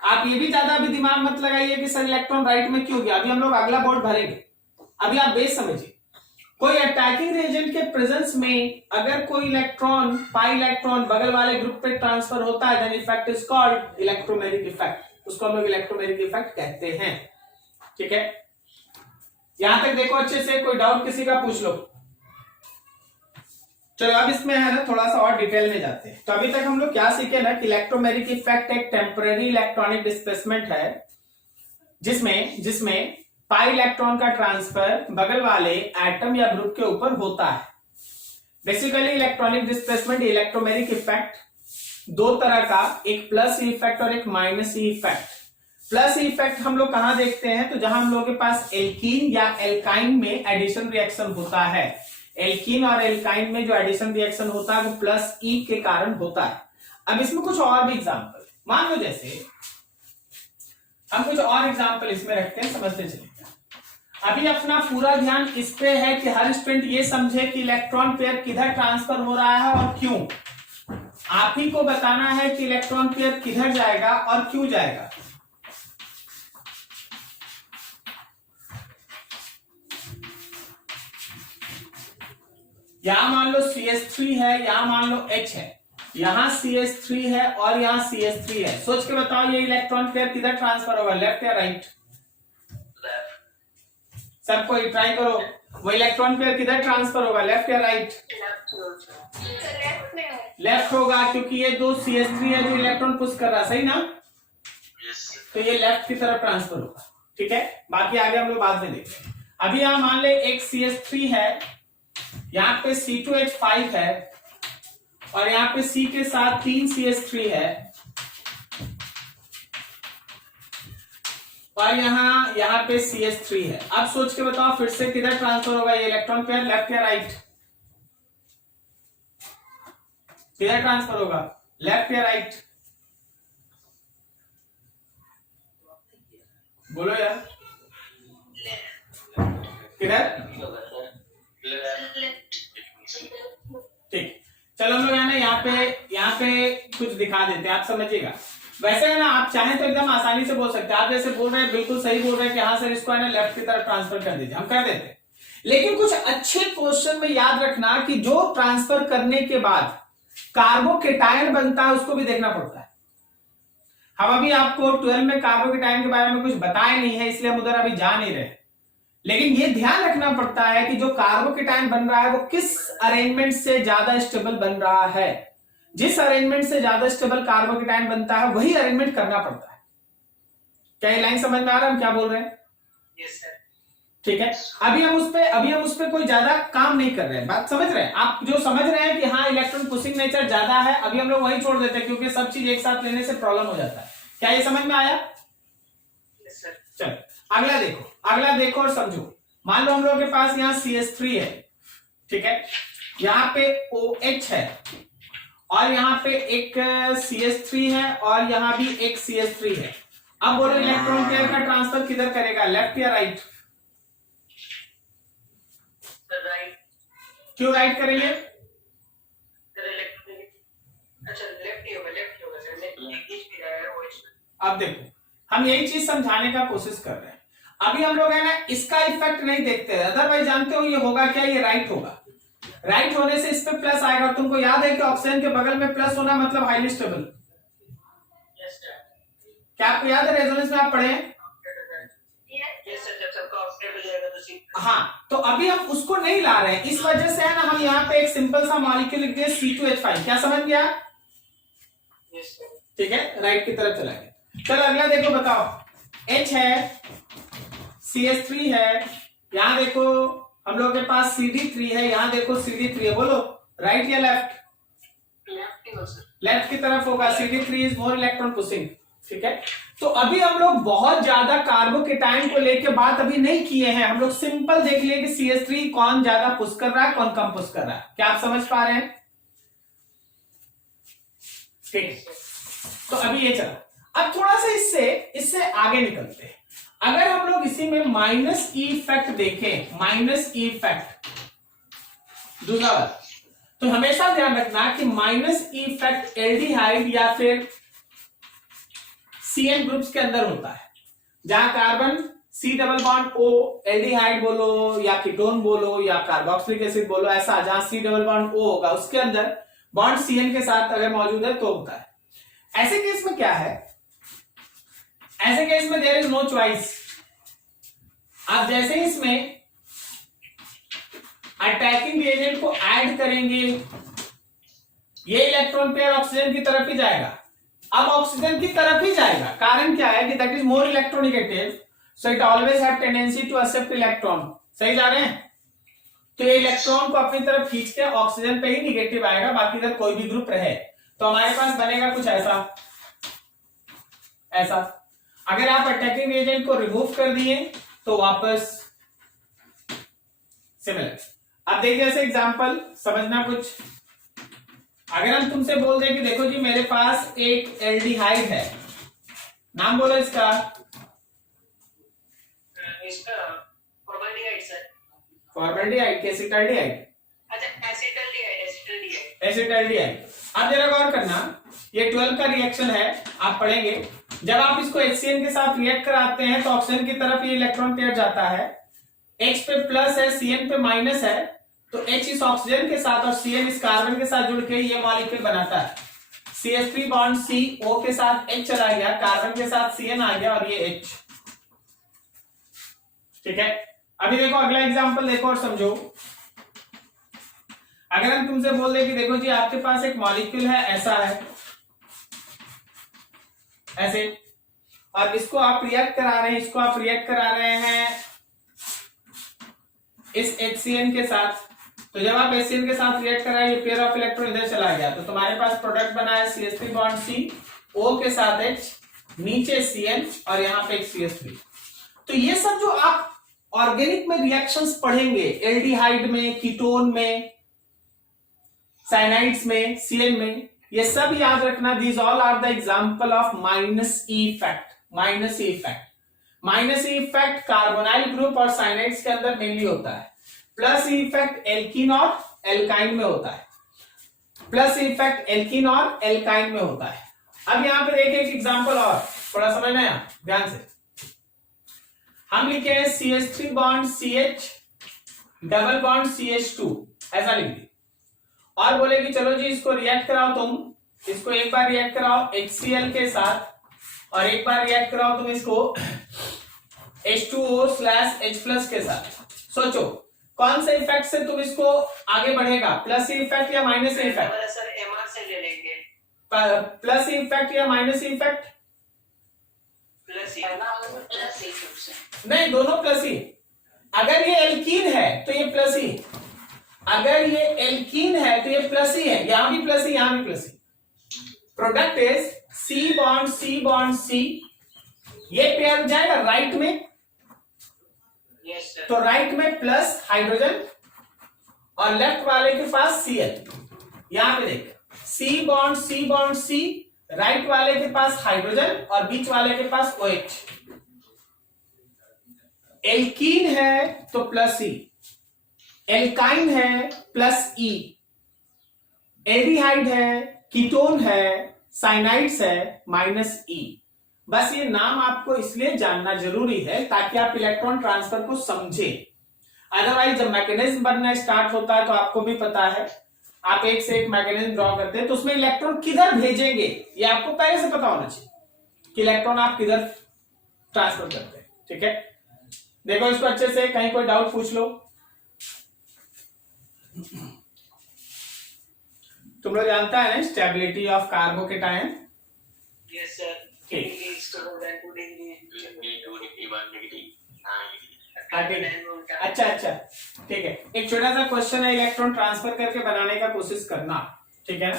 आप ये भी ज्यादा अभी दिमाग मत लगाइए कि सर इलेक्ट्रॉन राइट में क्यों गया, अभी हम लोग अगला बोर्ड भरेंगे, अभी आप बेस समझिए। कोई अटैकिंग रिएजेंट के प्रेजेंस में अगर कोई इलेक्ट्रॉन, पाई इलेक्ट्रॉन बगल वाले ग्रुप पे ट्रांसफर होता है, then effect is called electromeric effect, उसको हम लोग इलेक्ट्रोमेरिक इफेक्ट कहते हैं। ठीक है, यहां तक देखो अच्छे से, कोई डाउट किसी का पूछ लो। चलो अब इसमें है ना थोड़ा सा और डिटेल में जाते हैं। तो अभी तक हम लोग क्या सीखे ना कि इलेक्ट्रोमेरिक इफेक्ट एक टेम्पररी इलेक्ट्रॉनिक डिस्प्लेसमेंट है, जिसमें पाई इलेक्ट्रॉन का ट्रांसफर बगल वाले एटम या ग्रुप के ऊपर होता है। Basically electronic displacement electromeric effect दो तरह का, एक प्लस ई इफेक्ट और एक minus E effect. Plus E effect हम लोग कहां देखते हैं, तो जहां हम लोग के पास एल्कीन या एल्काइन में एडिशन रिएक्शन होता है। एल्कीन और एल्काइन में जो एडिशन रिएक्शन होता है वो प्लस ई के कारण होता है। अब इसमें कुछ और भी एग्जांपल, मान लो जैसे हम कुछ और एग्जांपल इसमें रखते हैं, समझते चलिए। अभी अपना पूरा ध्यान इस पे है कि हर स्टूडेंट ये समझे कि इलेक्ट्रॉन पेयर किधर ट्रांसफर हो रहा है और क्यों। आप ही को बताना है कि इलेक्ट्रॉन पेयर किधर जाएगा और क्यों जाएगा। यहां मान लो CH3 है, यहां मान लो H है, यहां CH3 है और यहां CH3 है। सोच के बताओ ये इलेक्ट्रॉन पेयर किधर ट्रांसफर होगा, लेफ्ट या राइट? सबको ट्राई करो, वो इलेक्ट्रॉन पेयर किधर ट्रांसफर होगा, लेफ्ट या राइट? लेफ्ट होगा, क्योंकि ये दो CH3 है जो इलेक्ट्रॉन पुश कर रहा, सही ना? तो ये लेफ्ट की तरफ ट्रांसफर होगा। ठीक है, बाकी आगे हम लोग बाद में देखते हैं। अभी यहां मान ले एक CH3 है, यहाँ पे C2H5 है और यहाँ पे C के साथ 3 CH3 है और यहाँ पे CH3 है। अब सोच के बताओ फिर से किधर ट्रांसफर होगा ये इलेक्ट्रॉन पेयर, लेफ्ट या राइट? किधर ट्रांसफर होगा, लेफ्ट या राइट? बोलो यार, किधर? ठीक, चलो हम लोग है ना यहाँ पे कुछ दिखा देते हैं, आप समझिएगा। वैसे है ना आप चाहें तो एकदम आसानी से बोल सकते हैं, आप जैसे बोल रहे हैं बिल्कुल सही बोल रहे हैं कि हाँ सर इसको है ना लेफ्ट की तरफ ट्रांसफर कर दीजिए, हम कर देते हैं। लेकिन कुछ अच्छे क्वेश्चन में याद रखना कि जो ट्रांसफर करने के बाद कार्बोकेटायन बनता है उसको भी देखना पड़ता है। हम अभी आपको 12 में कार्बोकेटायन के बारे में कुछ बताए नहीं है, इसलिए हम उधर अभी जा नहीं रहे, लेकिन ये ध्यान रखना पड़ता है कि जो कार्बोकेटायन बन रहा है वो किस अरेंजमेंट से ज्यादा स्टेबल बन रहा है। जिस अरेंजमेंट से ज्यादा स्टेबल कार्बोकेटायन बनता है वही अरेंजमेंट करना पड़ता है। क्या ये लाइन समझ में आ रहा है हम क्या बोल रहे हैं? Yes sir. ठीक है, अभी हम उस पे कोई ज्यादा काम नहीं कर रहे हैं, बात समझ रहे हैं आप? जो समझ रहे हैं कि हाँ इलेक्ट्रॉन पुशिंग नेचर ज्यादा है, अभी हम लोग वही छोड़ देते हैं क्योंकि सब चीज एक साथ लेने से प्रॉब्लम हो जाता है। क्या ये समझ में आया? Yes sir. चलो अगला देखो और समझो। मान लो हम लोग के पास यहाँ CH3 है, ठीक है, यहाँ पे OH है और यहाँ पे एक CH3 है और यहाँ भी एक CH3 है। अब बोलो इलेक्ट्रॉन पेयर का ट्रांसफर किधर करेगा, लेफ्ट या राइट? राइट। क्यों राइट करेंगे? अच्छा लेफ्ट ही होगा सर, एक चीज भी है वो इसमें। अब देखो हम यही चीज समझाने का कोशिश कर रहे हैं। अभी हम लोग है ना इसका इफेक्ट नहीं देखते, अदरवाइज जानते हो ये होगा क्या, ये राइट होगा। राइट होने से इस पे प्लस आएगा। तुमको याद है कि ऑक्सीजन के बगल में प्लस होना मतलब हाईली स्टेबल। Yes sir. क्या आपको याद है रेजोनेंस में आप पढ़े हैं? यस सर, जब सबका ऑक्सीडेट हो जाएगा तो हाँ, तो अभी हम उसको नहीं ला रहे हैं, इस वजह से है ना हम यहाँ पे एक सिंपल सा मॉलिक्यूल लिख दिए C2H5। क्या समझ गया? Yes sir. ठीक है, राइट की तरफ चला गया। चलो अगला देखो, बताओ H है, CH3 है, यहां देखो हम लोग के पास CD3 है, यहां देखो CD3 है। बोलो राइट या लेफ्ट? लेफ्ट ही हो सर। लेफ्ट की तरफ होगा। CD3 is more electron pushing. ठीक है। तो अभी हम लोग बहुत ज्यादा कार्बोकेटाइन को लेके बात अभी नहीं किए हैं, हम लोग सिंपल देख लिए कि CH3 कौन ज्यादा पुश कर रहा है, कौन कम पुश कर रहा है। क्या आप समझ पा रहे हैं? ठीक है, तो अभी ये चला। अब थोड़ा सा इससे आगे निकलते हैं। अगर हम लोग इसी में माइनस ई इफेक्ट देखें, माइनस ई इफेक्ट दूसरा वाला, तो हमेशा ध्यान रखना कि माइनस ई इफेक्ट एल्डिहाइड या फिर CN ग्रुप्स के अंदर होता है, जहां carbon C double bond O, aldehyde बोलो या कीटोन बोलो या कार्बोक्सिलिक एसिड बोलो, ऐसा जहां C डबल बॉन्ड O होगा उसके अंदर बॉन्ड CN के साथ अगर मौजूद है तो होता है। ऐसे केस में क्या है, ऐसे केस में देयर इज नो चॉइस। आप जैसे ही इसमें अटैकिंग एजेंट को ऐड करेंगे, ये इलेक्ट्रॉन पेयर ऑक्सीजन की तरफ ही जाएगा। अब ऑक्सीजन की तरफ ही जाएगा, कारण क्या है कि that is more electronegative, so it always have tendency to accept electron. सही जा रहे हैं? तो ये इलेक्ट्रॉन को अपनी तरफ खींच के ऑक्सीजन पे ही निगेटिव आएगा, बाकी इधर कोई भी ग्रुप रहे तो हमारे पास बनेगा कुछ ऐसा, ऐसा। अगर आप अटैकिंग एजेंट को रिमूव कर दिए तो वापस सिमिलर। अब देखिए जैसे एग्जांपल समझना कुछ, अगर हम तुमसे बोल दें कि देखो जी मेरे पास एक एल्डिहाइड है, नाम बोलो इसका फॉर्मल्डिहाइड सर। फॉर्मल्डिहाइड के एसिटाल्डिहाइड, अच्छा एसिटल्डिहाइड। एसिटाल्डिहाइड। अब जरा गौर करना, ये 12 का रिएक्शन है, आप पढ़ेंगे। जब आप इसको HCN के साथ रिएक्ट कराते हैं तो ऑक्सीजन की तरफ ये इलेक्ट्रॉन पेयर जाता है, H पे प्लस है, CN पे माइनस है, तो H इस ऑक्सीजन के साथ और CN इस कार्बन के साथ जुड़ के ये मॉलिक्यूल बनाता है। CH3 बॉन्ड C O के साथ H चला गया, कार्बन के साथ CN आ गया और ये H। ठीक है, अभी देखो अगला एग्जांपल देखो और समझो। अगर हम तुमसे बोल दे कि देखो जी आपके पास एक मॉलिक्यूल है, ऐसा है, ऐसे, और इसको आप रिएक्ट करा रहे हैं, इसको आप रिएक्ट करा रहे हैं इस HCN के साथ। तो जब आप HCN के साथ रिएक्ट कराए, ये पेयर ऑफ इलेक्ट्रॉन इधर चला गया, तो तुम्हारे पास प्रोडक्ट बना है CH3 बॉन्ड C, O के साथ H, नीचे CN और यहां पे एक CH3। तो ये सब जो आप ऑर्गेनिक में रिएक्शंस पढ़ेंगे, एल्डिहाइड में, कीटोन में, साइनाइड्स में, CN में, ये सब याद रखना, these all are the example of minus E effect. Minus E effect, minus E effect carbonyl group और साइनाइड्स के अंदर मेनली होता है। प्लस ई इफेक्ट एल्कीन और एल्काइन में होता है, प्लस ई इफेक्ट एल्कीन और एल्काइन में होता है। अब यहां पे देखिए एक एग्जांपल और थोड़ा समझना है ध्यान से। हम लिखे हैं CH3 bond CH double bond CH2, ऐसा लिख दी, और बोले कि चलो जी इसको रिएक्ट कराओ तुम, इसको एक बार रिएक्ट कराओ HCl के साथ और एक बार रिएक्ट कराओ तुम इसको H2O/H+ के साथ। सोचो कौन से इफेक्ट से तुम इसको आगे बढ़ेगा, प्लस इफेक्ट या माइनस इफेक्ट? सर MR से ले लेंगे। प्लस इफेक्ट या माइनस इफेक्ट? प्लस नहीं, दोनों प्लस ही। अगर ये एल्कीन है तो ये प्लस ही, अगर ये एल्कीन है तो ये प्लस ही है, यहां भी प्लस ही, यहां भी plus he. Product is C bond C bond C, ये पेयर जाएगा राइट में, यस सर। तो राइट में प्लस हाइड्रोजन और लेफ्ट वाले के पास Cl। यहां पे देख, C बॉन्ड C, राइट वाले के पास हाइड्रोजन और बीच वाले के पास OH। एल्कीन है तो प्लस E, एल्काइन है प्लस E, एल्डिहाइड है, कीटोन है, साइनाइड्स है माइनस E। बस ये नाम आपको इसलिए जानना जरूरी है ताकि आप इलेक्ट्रॉन ट्रांसफर को समझे। अदरवाइज जब मैकेनिज्म बनना स्टार्ट होता है तो आपको भी पता है, आप एक से एक मैकेनिज्म ड्रॉ करते हैं तो उसमें इलेक्ट्रॉन किधर भेजेंगे ये आपको पहले से पता होना चाहिए कि इलेक्ट्रॉन आप किधर ट्रांसफर करते हैं। ठीक है, देखो इसको अच्छे से, कहीं कोई डाउट पूछ लो। तुम लोग जानता है ना stability of carbocation? Yes sir. ठीक, अच्छा अच्छा ठीक है। एक छोटा सा क्वेश्चन है, इलेक्ट्रॉन ट्रांसफर करके बनाने का कोशिश करना, ठीक है ना?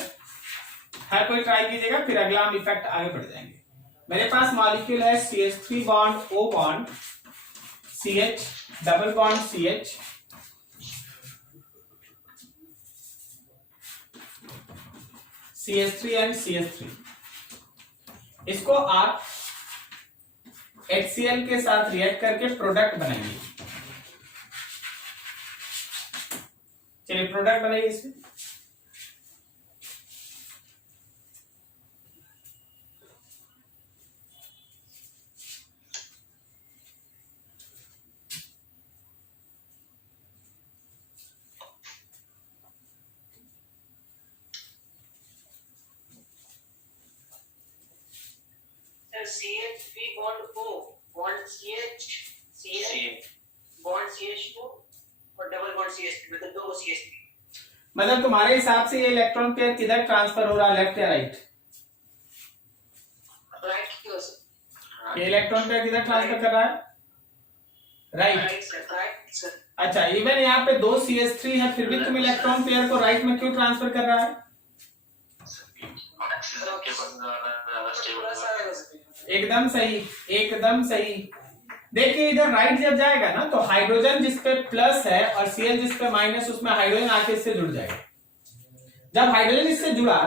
हर कोई ट्राई कीजिएगा, फिर अगला हम इफेक्ट आगे बढ़ जाएंगे। मेरे पास मॉलिक्यूल है CH3 bond O bond CH double bond CH CH3 and CH3। इसको आप HCl के साथ रिएक्ट करके प्रोडक्ट बनाएंगे। चलिए प्रोडक्ट बनाइए इसमें। CH3 bond O bond CH bond CH2 और डबल बॉन्ड CH3 मतलब दो CH3। मतलब तुम्हारे हिसाब से ये इलेक्ट्रॉन पेयर किधर ट्रांसफर हो रहा है, लेफ्ट या राइट? राइट की ओर से। ये इलेक्ट्रॉन पेयर किधर ट्रांसफर कर रहा है? Right sir. अच्छा, इवन यहाँ पे दो CH3 है फिर भी तुम इलेक्ट्रॉन पेयर को राइट में क्यों ट्रांसफर कर रहा है? एकदम सही, एकदम सही। देखिए इधर राइट जब जाएगा ना तो हाइड्रोजन जिस पे प्लस है और Cl जिस पे माइनस, उसमें हाइड्रोजन आके इससे जुड़ जाएगा। जब हाइड्रोजन इससे जुड़ा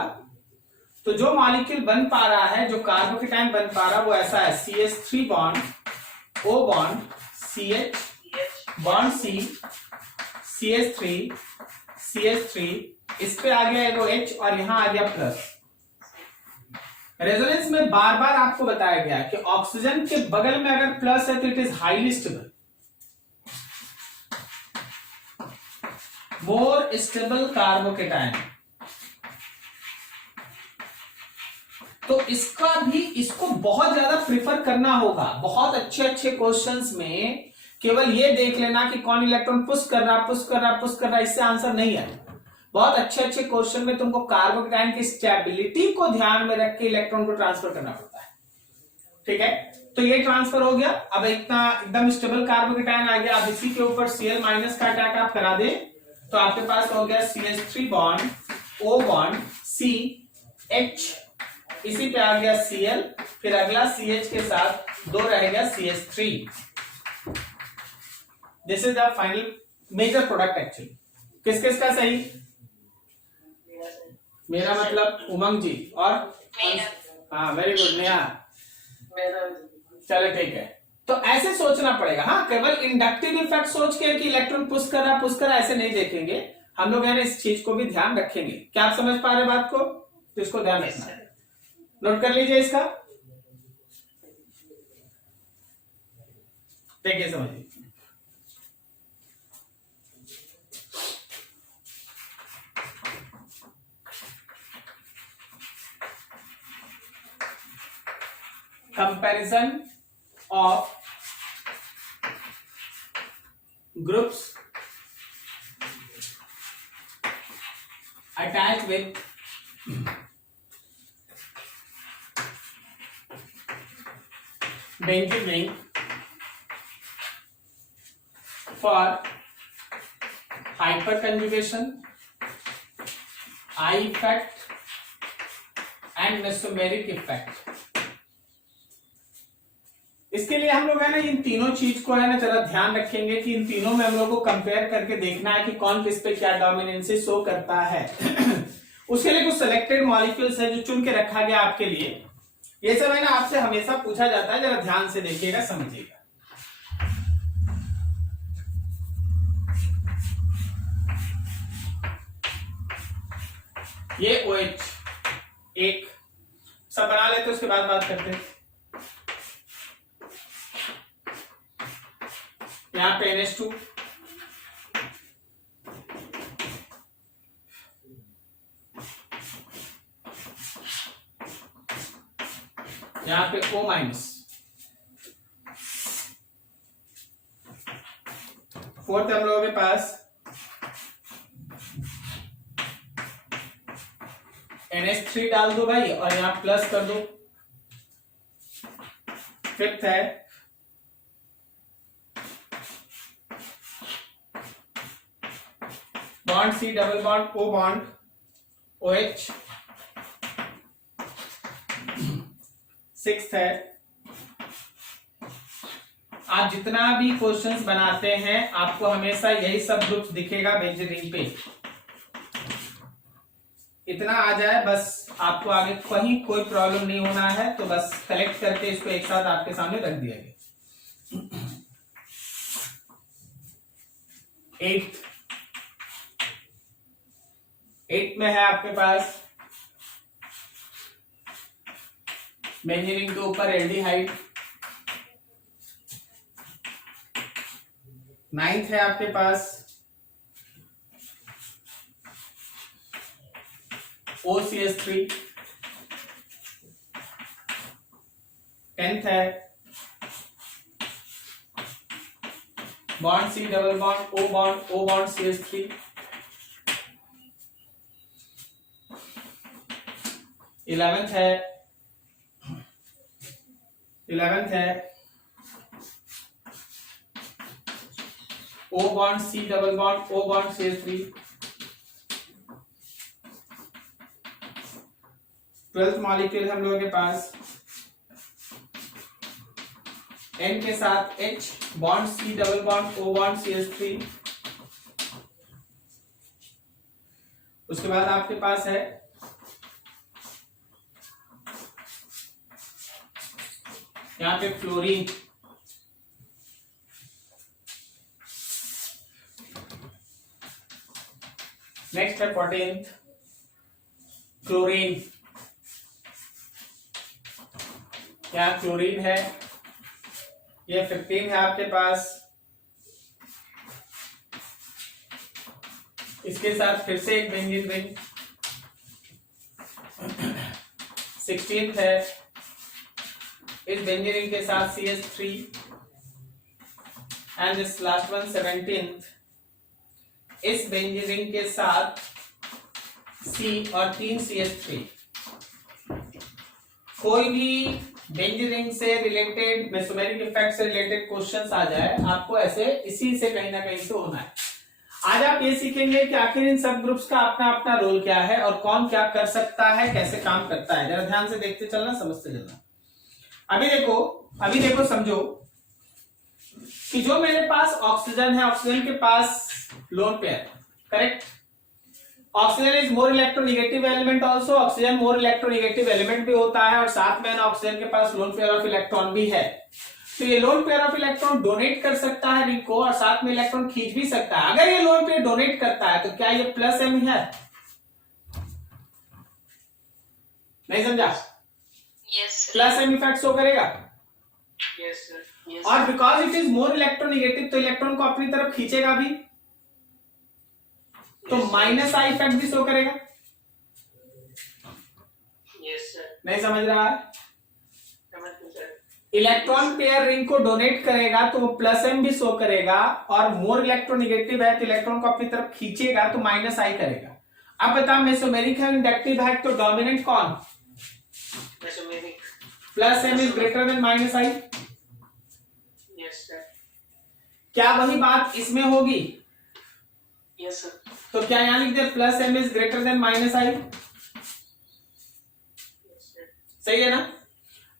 तो जो मॉलिक्यूल बन पा रहा है, जो कार्बोकेटायन बन पा रहा है वो ऐसा है CH3 bond O bond CH bond C CH3 CH3, इस पे आ गया एगो H और यहां आ गया प्लस। रेजोनेंस में बार बार आपको बताया गया कि ऑक्सीजन के बगल में अगर प्लस है तो it is highly stable, more stable carbocation. तो इसको बहुत ज्यादा प्रिफर करना होगा। बहुत अच्छे अच्छे क्वेश्चंस में केवल ये देख लेना कि कौन इलेक्ट्रॉन पुश कर रहा, इससे आंसर नहीं है। बहुत अच्छे अच्छे क्वेश्चन में तुमको कार्बोकेटायन की स्टेबिलिटी को ध्यान में रख के इलेक्ट्रॉन को ट्रांसफर करना पड़ता है। ठीक है, तो ये ट्रांसफर हो गया। अब इतना एकदम स्टेबल कार्बोकेटायन आ गया। अब इसी के ऊपर Cl माइनस का अटैक आप करा दे तो आपके पास हो गया CH3 bond O bond C H, इसी पे आ गया Cl, फिर अगला CH के साथ दो रह गया CH3। This is the final major product actually. किस किस का सही? मेरा मतलब उमंग जी और हाँ वेरी गुड नेहा। चलो ठीक है, तो ऐसे सोचना पड़ेगा। हाँ, केवल इंडक्टिव इफेक्ट सोच के कि इलेक्ट्रॉन पुश कर रहा ऐसे नहीं देखेंगे हम लोग, यानी इस चीज को भी ध्यान रखेंगे। क्या आप समझ पा रहे बात को? तो इसको ध्यान रखना है, नोट कर लीजिए इसका। देखिए समझिए, comparison of groups attached with benzene ring for hyperconjugation, I effect and mesomeric effect। इसके लिए हम लोग है ना इन तीनों चीज को है ना जरा ध्यान रखेंगे कि इन तीनों में हम लोग को कंपेयर करके देखना है कि कौन किस पे क्या डोमिनेंसी शो करता है। उसके लिए कुछ सिलेक्टेड मॉलिक्यूल्स है जो चुन के रखा गया आपके लिए। ये सब है ना आपसे हमेशा पूछा जाता है, जरा ध्यान से देखिएगा, समझिएगा। ये OH एक सब बना लेते उसके बाद बात करते हैं। यहाँ पे NH2, यहाँ पे O माइनस, फोर्थ हम लोगों के पास NH3 डाल दो भाई और यहाँ प्लस कर दो। फिफ्थ है bond C double bond O bond OH, 6th है। आप जितना भी क्वेश्चंस बनाते हैं आपको हमेशा यही सब ग्रुप्स दिखेगा बेंजीन रिंग पे। इतना आ जाए बस, आपको आगे कहीं कोई प्रॉब्लम नहीं होना है, तो बस कलेक्ट करके इसको एक साथ आपके सामने रख दिया गया। 8 में है आपके पास बेंजीन रिंग के ऊपर एल्डिहाइड। 9th है आपके पास OCH3। 10th है bond C double bond O bond CH3। 11th है O bond C double bond O bond CH3। 12th molecule हम लोगों के पास N के साथ H bond C double bond O bond CH3। उसके बाद आपके पास है यहाँ पे फ्लोरीन। नेक्स्ट है 14th क्लोरीन। यहाँ क्लोरीन है। ये 15 है आपके पास। इसके साथ फिर से एक बेंजीन रिंग। 16th है इस बेंजीन रिंग के साथ CH3 and this last one 17th इस बेंजीन रिंग के साथ C और 3 CH3। कोई भी बेंजीन रिंग से रिलेटेड मेसोमेरिक इफेक्ट से रिलेटेड क्वेश्चंस आ जाए आपको ऐसे इसी से कहीं ना कहीं से होना है। आज आप ये सीखेंगे कि आखिर इन सब ग्रुप्स का अपना अपना रोल क्या है और कौन क्या कर सकता है, कैसे काम करता है। जरा ध्यान से देखते चलना, समझते चलना। अभी देखो समझो कि जो मेरे पास ऑक्सीजन है, ऑक्सीजन के पास lone pair, correct. Oxygen is more electronegative element also, oxygen more electronegative element भी होता है और साथ में ऑक्सीजन के पास लोन पेयर ऑफ इलेक्ट्रॉन भी है। तो ये lone pair of electron donate कर सकता है रिंग को और साथ में इलेक्ट्रॉन खींच भी सकता है। अगर ये लोन पेयर डोनेट करता है तो क्या ये प्लस एम है? नहीं समझा? प्लस एम इफेक्ट शो करेगा। और because it is more electronegative तो इलेक्ट्रॉन को अपनी तरफ खींचेगा भी, तो माइनस आई इफेक्ट भी शो करेगा। नहीं समझ रहा है? इलेक्ट्रॉन पेयर रिंग को डोनेट करेगा तो वो प्लस एम भी शो करेगा और मोर इलेक्ट्रोनेगेटिव है तो इलेक्ट्रॉन को अपनी तरफ खींचेगा तो माइनस आई करेगा। अब बता मेसोमेरिक है इंडक्टिव है तो डोमिनेंट कौन? Plus M is greater than minus I. क्या वही बात इसमें होगी? Yes sir. तो क्या यहां लिख दे plus M is greater than minus I? सही है ना?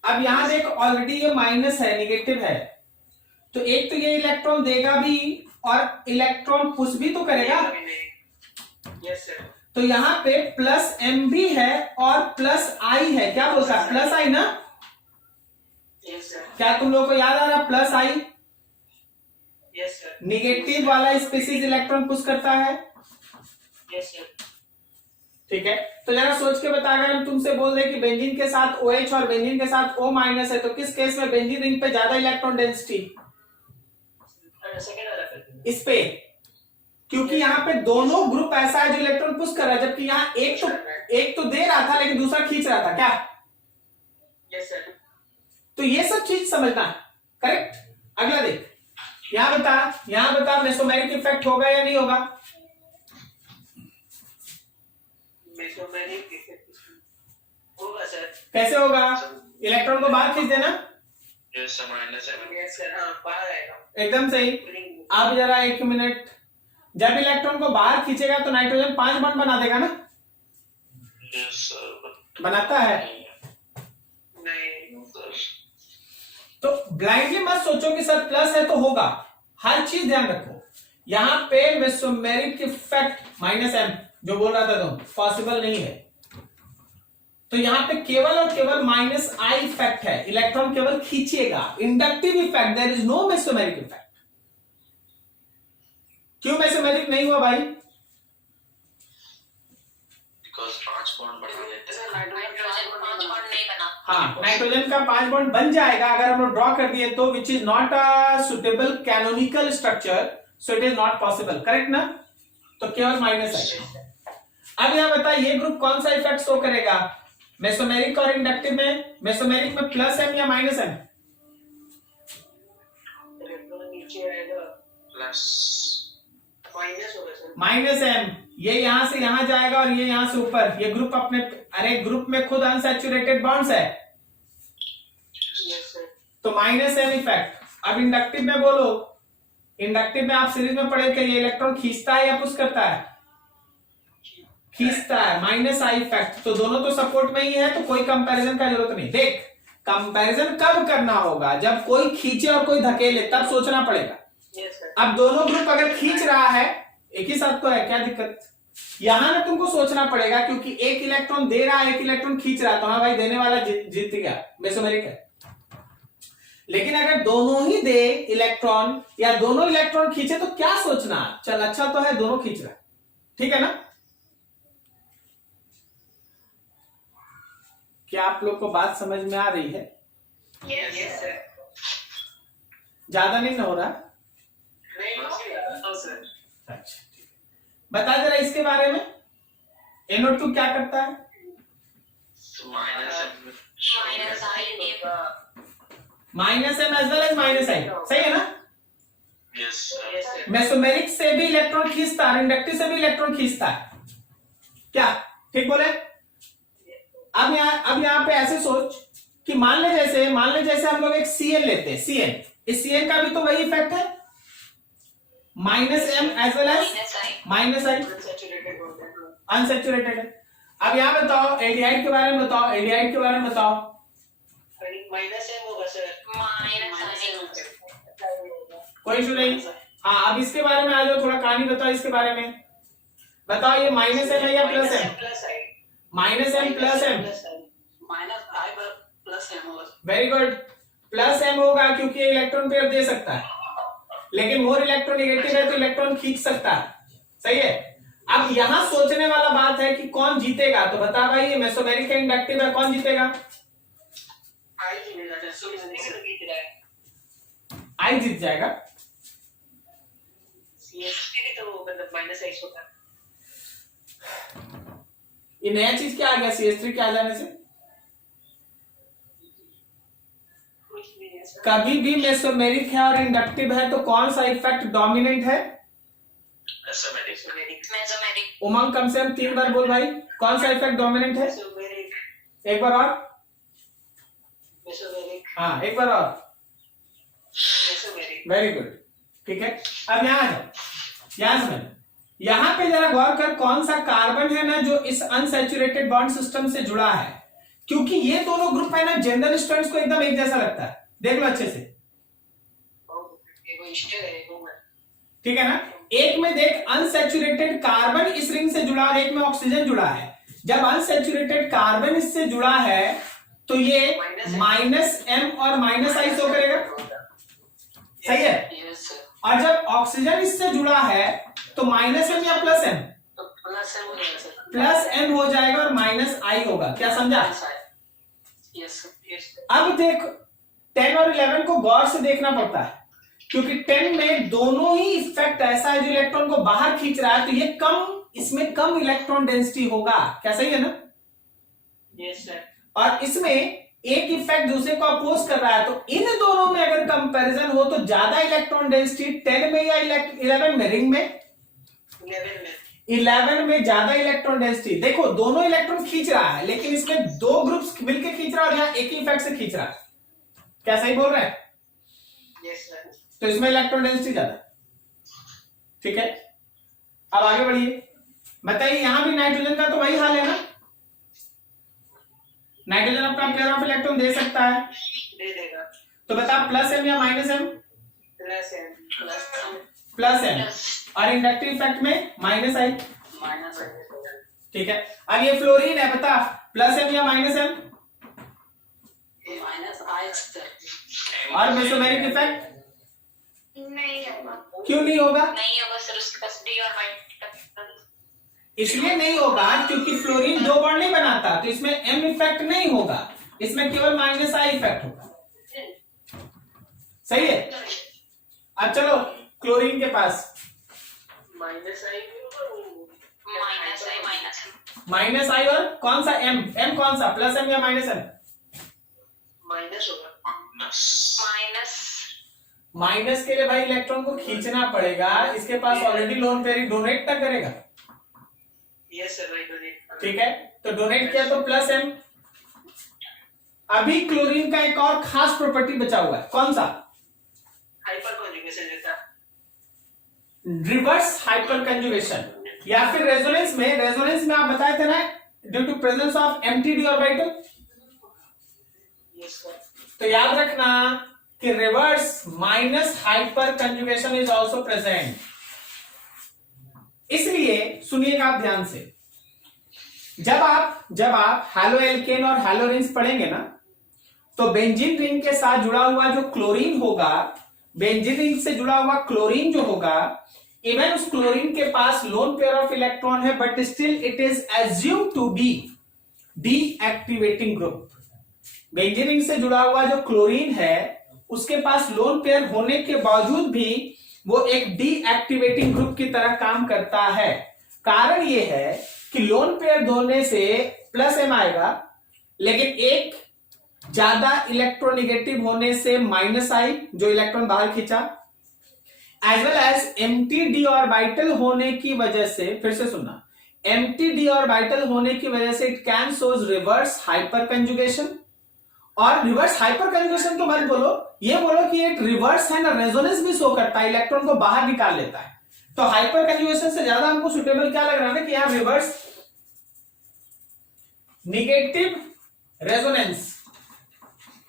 अब यहां देख ऑलरेडी ये माइनस है, निगेटिव है, तो एक तो ये इलेक्ट्रॉन देगा भी और इलेक्ट्रॉन पुश भी तो करेगा। Yes sir. तो यहाँ पे प्लस एम भी है और प्लस आई है। क्या बोलता है? प्लस आई ना? Yes sir. क्या तुम लोग को याद आ रहा plus I? Yes sir. Negative वाला स्पीसीज इलेक्ट्रॉन पुश करता है। Yes sir. ठीक है, तो जरा सोच के बता, अगर हम तुमसे बोल दे कि बेंजीन के साथ OH और बेंजीन के साथ O माइनस है तो किस केस में बेंजीन रिंग पे ज्यादा इलेक्ट्रॉन डेंसिटी? इस पे, क्योंकि यहाँ पे दोनों ग्रुप ऐसा है जो इलेक्ट्रॉन पुश कर रहा है, जबकि यहाँ एक तो दे रहा था लेकिन दूसरा खींच रहा था। क्या? Yes sir. तो ये सब चीज समझना है, करेक्ट। अगला देख, यहां बता मेसोमेरिक इफेक्ट होगा या नहीं होगा? मेसोमेरिक इफेक्ट होगा सर। कैसे होगा? इलेक्ट्रॉन को बाहर खींच देना। Yes sir. माइनस है। Yes sir. हां, बाहर आएगा। एकदम सही। अब जरा एक मिनट, जब इलेक्ट्रॉन को बाहर खींचेगा तो नाइट्रोजन 5 बॉन्ड बना देगा ना? Yes sir. बनाता है? नहीं। तो ब्लाइंडली मत सोचो कि सर प्लस है तो होगा, हर चीज ध्यान रखो। यहां पे मेसोमेरिक इफेक्ट माइनस एम जो बोल रहा था तुम पॉसिबल नहीं है, तो यहां पे केवल और केवल माइनस आई इफेक्ट है, इलेक्ट्रॉन केवल खींचेगा। Inductive effect, there is no mesomeric effect. क्यों मेसोमेरिक नहीं हुआ भाई? हाँ, नाइट्रोजन का 5 बॉन्ड बन जाएगा अगर हम लोग ड्रॉ कर दिए तो, विच is not a suitable canonical structure, so it is not possible, correct ना? तो केवल माइनस है। अब यहां बता ये ग्रुप कौन सा इफेक्ट शो करेगा मेसोमेरिक और इंडक्टिव में? मेसोमेरिक में प्लस एम या माइनस एम? Minus M. ये यहां से यहां जाएगा और ये यहां से ऊपर, ये ग्रुप अपने, अरे ग्रुप में खुद अनसैचुरेटेड बॉन्ड्स है, तो माइनस एम इफेक्ट। अब इंडक्टिव में बोलो, इंडक्टिव में आप सीरीज में पढ़े थे, ये इलेक्ट्रॉन खींचता है या पुश करता है? खींचता है, माइनस आई इफेक्ट। तो दोनों तो सपोर्ट में ही है, तो कोई कंपैरिजन का जरूरत नहीं। देख, कंपैरिजन कब करना होगा? जब कोई खींचे और कोई धकेले, तब सोचना पड़ेगा। अब दोनों ग्रुप अगर खींच रहा है, एक ही साथ तो है, क्या दिक्कत? यहां ना तुमको सोचना पड़ेगा, क्योंकि एक इलेक्ट्रॉन दे रहा है, एक इलेक्ट्रॉन खींच रहा है, तो हाँ भाई देने वाला जीत गया, मेसोमेरिक है। लेकिन अगर दोनों ही दे इलेक्ट्रॉन या दोनों इलेक्ट्रॉन खींचे, तो क्या सोचना? चल अच्छा तो है दोनों खींच रहा है, ठीक है ना? क्या आप लोग को बात समझ में आ रही है? Yes, sir. ज्यादा नहीं ना हो रहा? अच्छा, बता जरा इसके बारे में, NO2 क्या करता है? Minus M as well as minus I, सही है ना? मेसोमेरिक से भी इलेक्ट्रॉन खींचता है, इंडक्टिव से भी इलेक्ट्रॉन खींचता है, क्या ठीक बोले? अब यहां पे ऐसे सोच कि मान ले जैसे हम लोग एक Cn लेते हैं, Cn, इस Cn का भी तो वही इफेक्ट है, minus M as well as minus I, unsaturated है। अब यहां बताओ एल्डिहाइड के बारे में बताओ, एल्डिहाइड के बारे में बताओ। माइनस एम होगा सर, कोई इशू नहीं। हाँ, अब इसके बारे में आ जाओ, थोड़ा कहानी बताओ इसके बारे में। बताओ ये माइनस एम है या plus M? Minus M plus M, minus I plus M होगा। वेरी गुड, प्लस एम होगा क्योंकि इलेक्ट्रॉन पेयर दे सकता है, लेकिन मोर इलेक्ट्रॉन नेगेटिव है तो इलेक्ट्रॉन खींच सकता है, सही है। अब यहां सोचने वाला बात है कि कौन जीतेगा, तो बता भाई ये मेसोमेरिक है इंडक्टिव है, कौन जीतेगा? आई जीतेगा सर, सो जीत रहा है, आई जीत जाएगा। सीएसटी तो मतलब माइनस एक्स होता है। ये नया चीज क्या आ गया CH3 के आ जाने से? कभी भी मेसोमेरिक है और इंडक्टिव है तो कौन सा इफेक्ट डोमिनेंट है? मेसोमेरिक। उमंग कम से कम 3 बार बोल भाई, कौन सा इफेक्ट डोमिनेंट है? एक बार और। हाँ, एक बार और। वेरी गुड, ठीक है। अब यहां आ जाओ, यहां समझ, यहां पे जरा गौर कर, कौन सा कार्बन है ना जो इस अनसैचुरेटेड बॉन्ड सिस्टम से जुड़ा है, क्योंकि ये दोनों ग्रुप है ना जनरल स्टूडेंट्स को एकदम एक जैसा लगता है, देख लो अच्छे से, ठीक है ना? एक में देख अनसैचुरेटेड कार्बन इस रिंग से जुड़ा और एक में ऑक्सीजन जुड़ा है। जब अनसैचुरेटेड कार्बन इससे जुड़ा है तो ये माइनस एम और माइनस आई शो करेगा, सही है। और जब ऑक्सीजन इससे जुड़ा है तो माइनस एम या प्लस एम? प्लस एम हो जाएगा और माइनस आई होगा, क्या समझा? अब देख 10 और 11 को गौर से देखना पड़ता है, क्योंकि 10 में दोनों ही इफेक्ट ऐसा है जो इलेक्ट्रॉन को बाहर खींच रहा है, तो ये कम, इसमें कम इलेक्ट्रॉन डेंसिटी होगा, क्या सही है ना? Yes sir. और इसमें एक इफेक्ट दूसरे को अपोज कर रहा है, तो इन दोनों में अगर कंपैरिजन हो तो ज्यादा इलेक्ट्रॉन डेंसिटी 10 में या 11 में? रिंग में 11 में ज्यादा इलेक्ट्रॉन डेंसिटी। देखो दोनों इलेक्ट्रॉन खींच रहा है, लेकिन इसमें दो ग्रुप्स मिलकर खींच रहा है और यहाँ एक ही इफेक्ट से खींच रहा है, क्या सही बोल रहे हैं? Yes sir. तो इसमें इलेक्ट्रॉन डेंसिटी ज्यादा, ठीक है। अब आगे बढ़िए, बताइए यहां भी नाइट्रोजन का तो वही हाल है ना? नाइट्रोजन अपना पेयर ऑफ इलेक्ट्रॉन दे सकता है, दे देगा। तो बता प्लस एम या minus M? Plus M, plus M, और इंडक्टिव इफेक्ट में माइनस आई। Minus I. ठीक है, अब ये फ्लोरीन है, बता प्लस एम या माइनस एम? Minus I. और मेसोमेरिक इफेक्ट नहीं होगा। क्यों नहीं होगा? नहीं होगा सर, उसके पास डी और वाई। इसलिए नहीं होगा क्योंकि फ्लोरीन दो बॉन्ड नहीं बनाता, तो इसमें एम इफेक्ट नहीं होगा, इसमें केवल माइनस आई इफेक्ट होगा। सही है। अब चलो क्लोरीन के पास minus I, minus I, minus I और कौन सा एम? एम कौन सा, प्लस एम या माइनस एम? माइनस होगा। माइनस। माइनस के लिए भाई इलेक्ट्रॉन को खींचना पड़ेगा, इसके पास ऑलरेडी लोन पेयर डोनेट तक करेगा। यस सर, भाई डोनेट। ठीक है, तो डोनेट किया तो प्लस एम। अभी क्लोरीन का एक और खास प्रॉपर्टी बचा हुआ है, कौन सा? हाइपर कॉन्जुगेशन देता। रिवर्स हाइपर कंजुगेशन, या फिर रेजोनेंस में आप बताए थे ना, due to presence of empty D orbital. Yes sir. तो याद रखना कि reverse minus hyperconjugation is also present. इसलिए सुनिएगा आप ध्यान से, जब आप हैलो एल्केन और हैलो रिंग्स पढ़ेंगे ना, तो बेंजीन रिंग के साथ जुड़ा हुआ जो क्लोरीन होगा, बेंजीन रिंग से जुड़ा हुआ क्लोरीन जो होगा, इवन उस क्लोरीन के पास लोन पेयर ऑफ इलेक्ट्रॉन है, but still it is assume to be deactivating group. Benzene ring से जुड़ा हुआ जो क्लोरीन है, उसके पास लोन पेयर होने के बावजूद भी वो एक डीएक्टिवेटिंग ग्रुप की तरह काम करता है। कारण ये है कि लोन पेयर होने से प्लस एम आएगा, लेकिन एक ज्यादा इलेक्ट्रोनेगेटिव होने से माइनस आई, जो इलेक्ट्रॉन बाहर खींचा, as well as empty D orbital होने की वजह से, फिर से सुनना, एम्प्टी डी ऑर्बिटल होने की वजह से it can shows reverse hyper conjugation. और रिवर्स हाइपर कंजुगेशन तो मत बोलो, ये बोलो कि एक रिवर्स है ना, रेजोनेंस भी शो करता है, इलेक्ट्रॉन को बाहर निकाल लेता है। तो हाइपर कंजुगेशन से ज्यादा हमको सुटेबल क्या लग रहा है ना, कि यहां रिवर्स निगेटिव रेजोनेंस,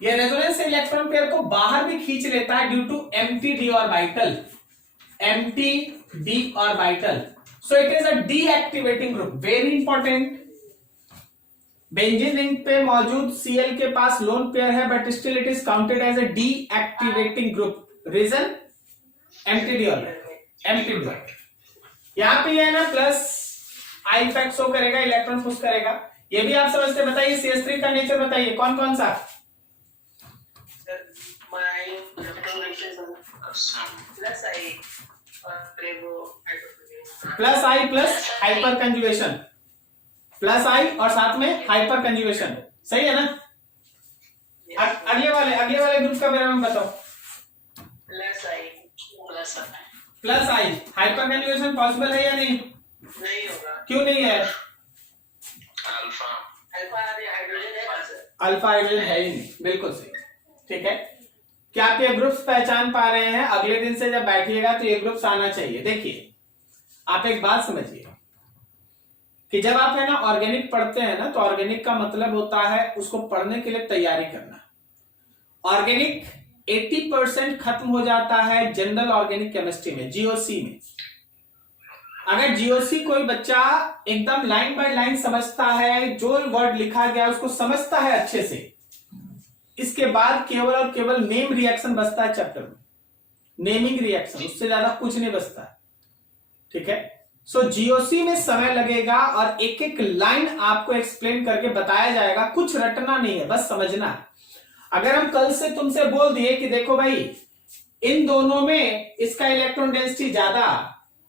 ये रेजोनेंस से इलेक्ट्रॉन पेयर को बाहर भी खींच लेता है due to empty D orbital, empty D orbital. So it is a deactivating group, very important. Benzene ring पे मौजूद Cl के पास लोन पेयर है, but still it is counted as a deactivating group. Reason empty D orbital, empty D orbital. यहां पे है ना plus I effect show करेगा, इलेक्ट्रॉन पुश करेगा, ये भी आप समझते। बताइए CH3 का नेचर बताइए, कौन कौन सा? प्लस आई प्लस हाइपर कंजुगेशन, प्लस आई और साथ में हाइपर कंजुगेशन, सही है ना? अगले वाले ग्रुप का बारे में बताओ। प्लस आई हाइपर कंजुगेशन पॉसिबल है या नहीं? नहीं होगा। क्यों नहीं है? अल्फा हाइड्रोजन है ही नहीं, बिल्कुल सही। ठीक है, क्या आप ये ग्रुप्स पहचान पा रहे हैं? अगले दिन से जब बैठिएगा तो ये ग्रुप्स आना चाहिए। देखिए आप एक बात समझिए कि जब आप है ना ऑर्गेनिक पढ़ते हैं ना, तो ऑर्गेनिक का मतलब होता है उसको पढ़ने के लिए तैयारी करना। ऑर्गेनिक 80% खत्म हो जाता है जनरल ऑर्गेनिक केमिस्ट्री में, जीओसी में। अगर जीओसी कोई बच्चा एकदम लाइन बाय लाइन समझता है, जो वर्ड लिखा गया उसको समझता है अच्छे से, इसके बाद केवल और केवल नेम रिएक्शन बचता है चैप्टर में, नेमिंग रिएक्शन, उससे ज्यादा कुछ नहीं बचता है। ठीक है, सो जीओसी में समय लगेगा और एक एक लाइन आपको एक्सप्लेन करके बताया जाएगा, कुछ रटना नहीं है, बस समझना है। अगर हम कल से तुमसे बोल दिए कि देखो भाई इन दोनों में इसका इलेक्ट्रॉन डेंसिटी ज्यादा,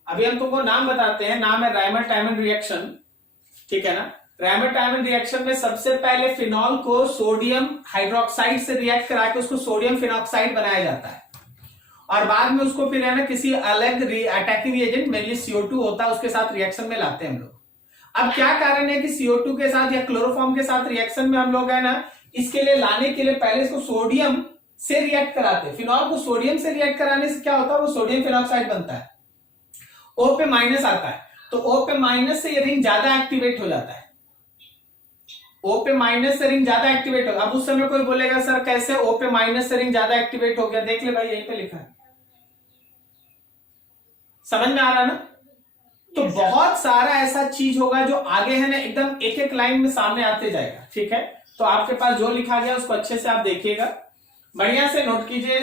अभी हम तुमको नाम बताते हैं, नाम है रायमंड-टायमंड रिएक्शन। ठीक है ना, रायमंड-टायमंड रिएक्शन में सबसे पहले फिनॉल को सोडियम हाइड्रोक्साइड से रिएक्ट करा के उसको सोडियम फिनॉक्साइड बनाया जाता है, और बाद में उसको फिर है ना किसी अलग अटैकिंग एजेंट, मेनली CO2 होता है, उसके साथ रिएक्शन में लाते हैं हम लोग। अब क्या कारण है कि CO2 के साथ या क्लोरोफॉर्म के साथ रिएक्शन में हम लोग है ना, इसके लिए लाने के लिए पहले इसको सोडियम से रिएक्ट कराते हैं। फिनॉल को सोडियम से रिएक्ट कराने से क्या होता है, वो सोडियम फिनॉक्साइड बनता है, O पे माइनस आता है, तो O पे माइनस से ये रिंग ज्यादा एक्टिवेट हो जाता है। O पे माइनस से रिंग ज्यादा एक्टिवेट होगा। अब उस समय कोई बोलेगा सर कैसे O पे माइनस से रिंग ज्यादा एक्टिवेट हो गया, देख ले भाई यहीं पे लिखा है, समझ में आ रहा ना। तो बहुत सारा ऐसा चीज होगा जो आगे है ना एकदम एक एक लाइन में सामने आते जाएगा, ठीक है। तो आपके पास जो लिखा गया उसको अच्छे से आप देखिएगा, बढ़िया से नोट कीजिए।